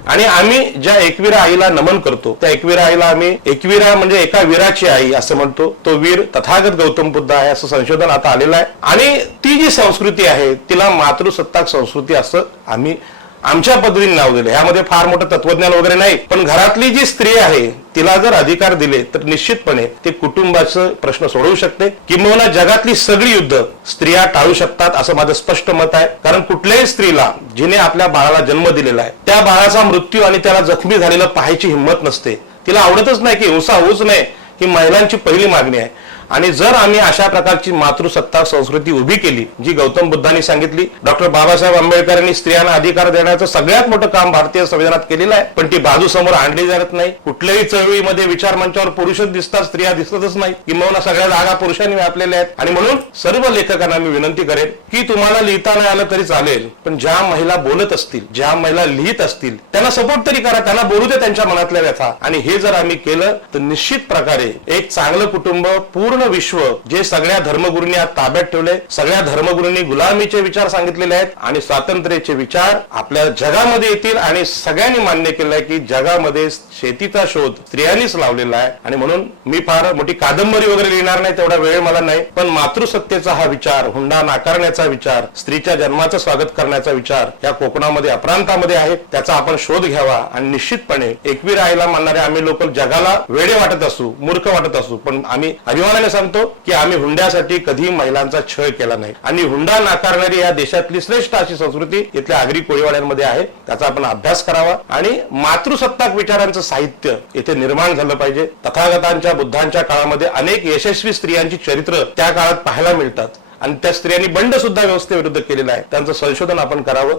आणि आम्ही ज्या एकविरा आईला नमन करतो त्या एकविरा आईला आम्ही एकविरा म्हणजे एका वीराची आई असं म्हणतो. तो वीर तथागत गौतम बुद्ध आहे असं संशोधन आता आलेलं आहे. आणि ती जी संस्कृती आहे तिला मातृसत्ताक संस्कृती असं आम्ही आमच्या पद्धतीने नाव दिले. यामध्ये फार मोठं तत्वज्ञान वगैरे नाही, पण घरातली जी स्त्री आहे तिला जर अधिकार दिले तर निश्चितपणे ते कुटुंबाचं प्रश्न सोडवू शकते, किंबहुना जगातली सगळी युद्ध स्त्रिया टाळू शकतात असं माझं स्पष्ट मत आहे. कारण कुठल्याही स्त्रीला जिने आपल्या बाळाला जन्म दिलेला आहे त्या बाळाचा मृत्यू आणि त्याला जखमी झालेलं पाहायची हिंमत नसते. तिला आवडतच नाही की हिंसा होऊच नये, ही महिलांची पहिली मागणी आहे. आणि जर आम्ही अशा प्रकारची मातृसत्ताक संस्कृती उभी केली जी गौतम बुद्धांनी सांगितली, डॉक्टर बाबासाहेब आंबेडकरांनी स्त्रियांना अधिकार देण्याचं सगळ्यात मोठं काम भारतीय संविधानात केलेलं आहे, पण ती बाजू समोर आणली जात नाही. कुठल्याही चळवळीमध्ये विचार मंचावर पुरुषच दिसतात, स्त्रिया दिसतच नाही, किंवा सगळ्या जागा पुरुषांनी व्यापलेल्या आहेत. आणि म्हणून सर्व लेखकांना मी विनंती करेन की तुम्हाला लिहिता नाही आलं तरी चालेल, पण ज्या महिला बोलत असतील, ज्या महिला लिहित असतील त्यांना सपोर्ट तरी करा, त्यांना बोलू दे त्यांच्या मनातल्या व्यथा. आणि हे जर आम्ही केलं तर निश्चित प्रकारे एक चांगलं कुटुंब, पूर्ण विश्व जे सगळ्या धर्मगुरूंनी आज ताब्यात ठेवले, सगळ्या धर्मगुरूंनी गुलामीचे विचार सांगितलेले आहेत आणि स्वातंत्र्याचे विचार आपल्या जगामध्ये येतील. आणि सगळ्यांनी मान्य केलं आहे की जगामध्ये शेतीचा शोध स्त्रियांनीच लावलेला आहे. आणि म्हणून मी फार मोठी कादंबरी वगैरे लिहिणार नाही, तेवढा वेळ मला नाही, पण मातृसत्तेचा हा विचार, हुंडा नाकारण्याचा विचार, स्त्रीच्या जन्माचं स्वागत करण्याचा विचार या कोकणामध्ये, अप्रांतामध्ये आहे, त्याचा आपण शोध घ्यावा. आणि निश्चितपणे एकवीर आईला मानणारे आम्ही लोक जगाला वेडे वाटत असू, मूर्ख वाटत असू, पण आम्ही अभिमानाने सांगतो की आम्ही हुंड्यासाठी कधी महिलांचा छळ केला नाही. आणि हुंडा नाकारणारी या देशातली श्रेष्ठ अशी संस्कृती इथल्या आगरी कोळीवाड्यांमध्ये आहे, त्याचा आपण अभ्यास करावा. आणि मातृसत्ताक विचारांचं साहित्य इथे निर्माण झालं पाहिजे. तथागतांच्या, बुद्धांच्या काळामध्ये अनेक यशस्वी स्त्रियांची चरित्र त्या काळात पाहायला मिळतात आणि त्या स्त्रियांनी बंड सुद्धा व्यवस्थेविरुद्ध केलेला आहे. त्यांचं संशोधन आपण करावं.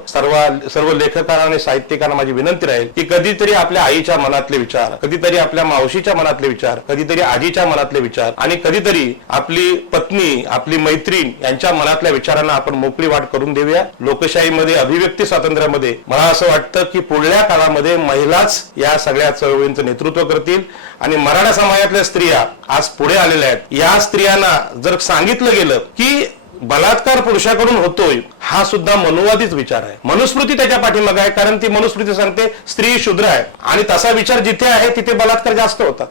सर्व लेखकांना आणि साहित्यिकांना माझी विनंती राहील की कधीतरी आपल्या आईच्या मनातले विचार, कधीतरी आपल्या मावशीच्या मनातले विचार, कधीतरी आजीच्या मनातले विचार आणि कधीतरी आपली पत्नी, आपली मैत्रीण यांच्या मनातल्या विचारांना आपण मोकळी वाट करून देऊया. लोकशाहीमध्ये, अभिव्यक्ती स्वातंत्र्यामध्ये मला असं वाटतं की पुढल्या काळामध्ये महिलाच या सगळ्या चळवळींचं नेतृत्व करतील. आणि मराठा समाजातल्या स्त्रिया आज पुढे आलेल्या आहेत. या स्त्रियांना जर सांगितलं गेलं की बलात्कार पुरुषाकडून होतोय, हा सुद्धा मनुवादीच विचार आहे. मनुस्मृती त्याच्या पाठीमागे आहे, कारण ती मनुस्मृती सांगते स्त्री शूद्र आहे आणि तसा विचार जिथे आहे तिथे बलात्कार जास्त होतात.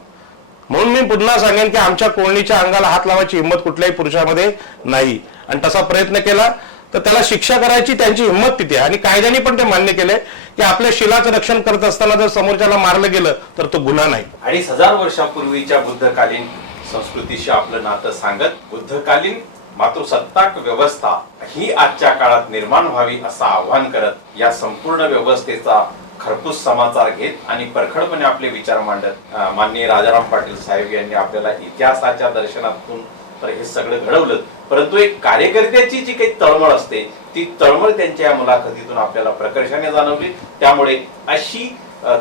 म्हणून मी पुन्हा सांगेन की आमच्या कोळणीच्या अंगाला हात लावायची हिंमत कुठल्याही पुरुषामध्ये नाही. आणि तसा प्रयत्न केला तर त्याला शिक्षा करायची त्यांची हिंमत तिथे आहे. आणि कायद्याने पण ते मान्य केले की आपल्या शिलाचं रक्षण करत असताना जर समोरच्याला मारलं गेलं तर तो गुन्हा नाही. 2500 वर्षापूर्वीच्या बुद्धकालीन संस्कृतीशी आपलं नातं सांगत, बुद्धकालीन मातृसत्ताक व्यवस्था ही आजच्या काळात निर्माण व्हावी असं आव्हान करत या संपूर्ण व्यवस्थेचा खरपूस समाचार घेत आणि परखडपणे आपले विचार मांडत माननीय राजाराम पाटील साहेब यांनी आपल्याला इतिहासाच्या दर्शनातून तर हे सगळं घडवलं, परंतु एक कार्यकर्त्याची जी काही तळमळ असते ती तळमळ त्यांच्या या मुलाखतीतून आपल्याला प्रकर्षाने जाणवली. त्यामुळे अशी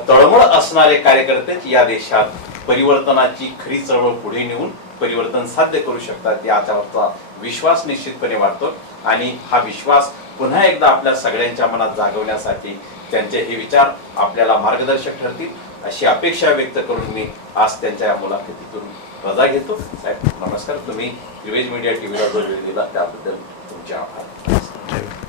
तळमळ असणारे कार्यकर्तेच या देशात परिवर्तनाची खरी चळवळ पुढे नेऊन परिवर्तन साध्य करू शकतात याच्यावरचा विश्वास निश्चितपणे वाटतो. आणि हा विश्वास पुन्हा एकदा आपल्या सगळ्यांच्या मनात जागवण्यासाठी त्यांचे हे विचार आपल्याला मार्गदर्शक ठरतील अशी अपेक्षा व्यक्त करून मी आज त्यांच्या या मुलाखतीतून रजा घेतो. साहेब नमस्कार. तुम्ही त्रिवेज मीडिया टीव्हीला जो वेळ दिला त्याबद्दल तुमचे आभार.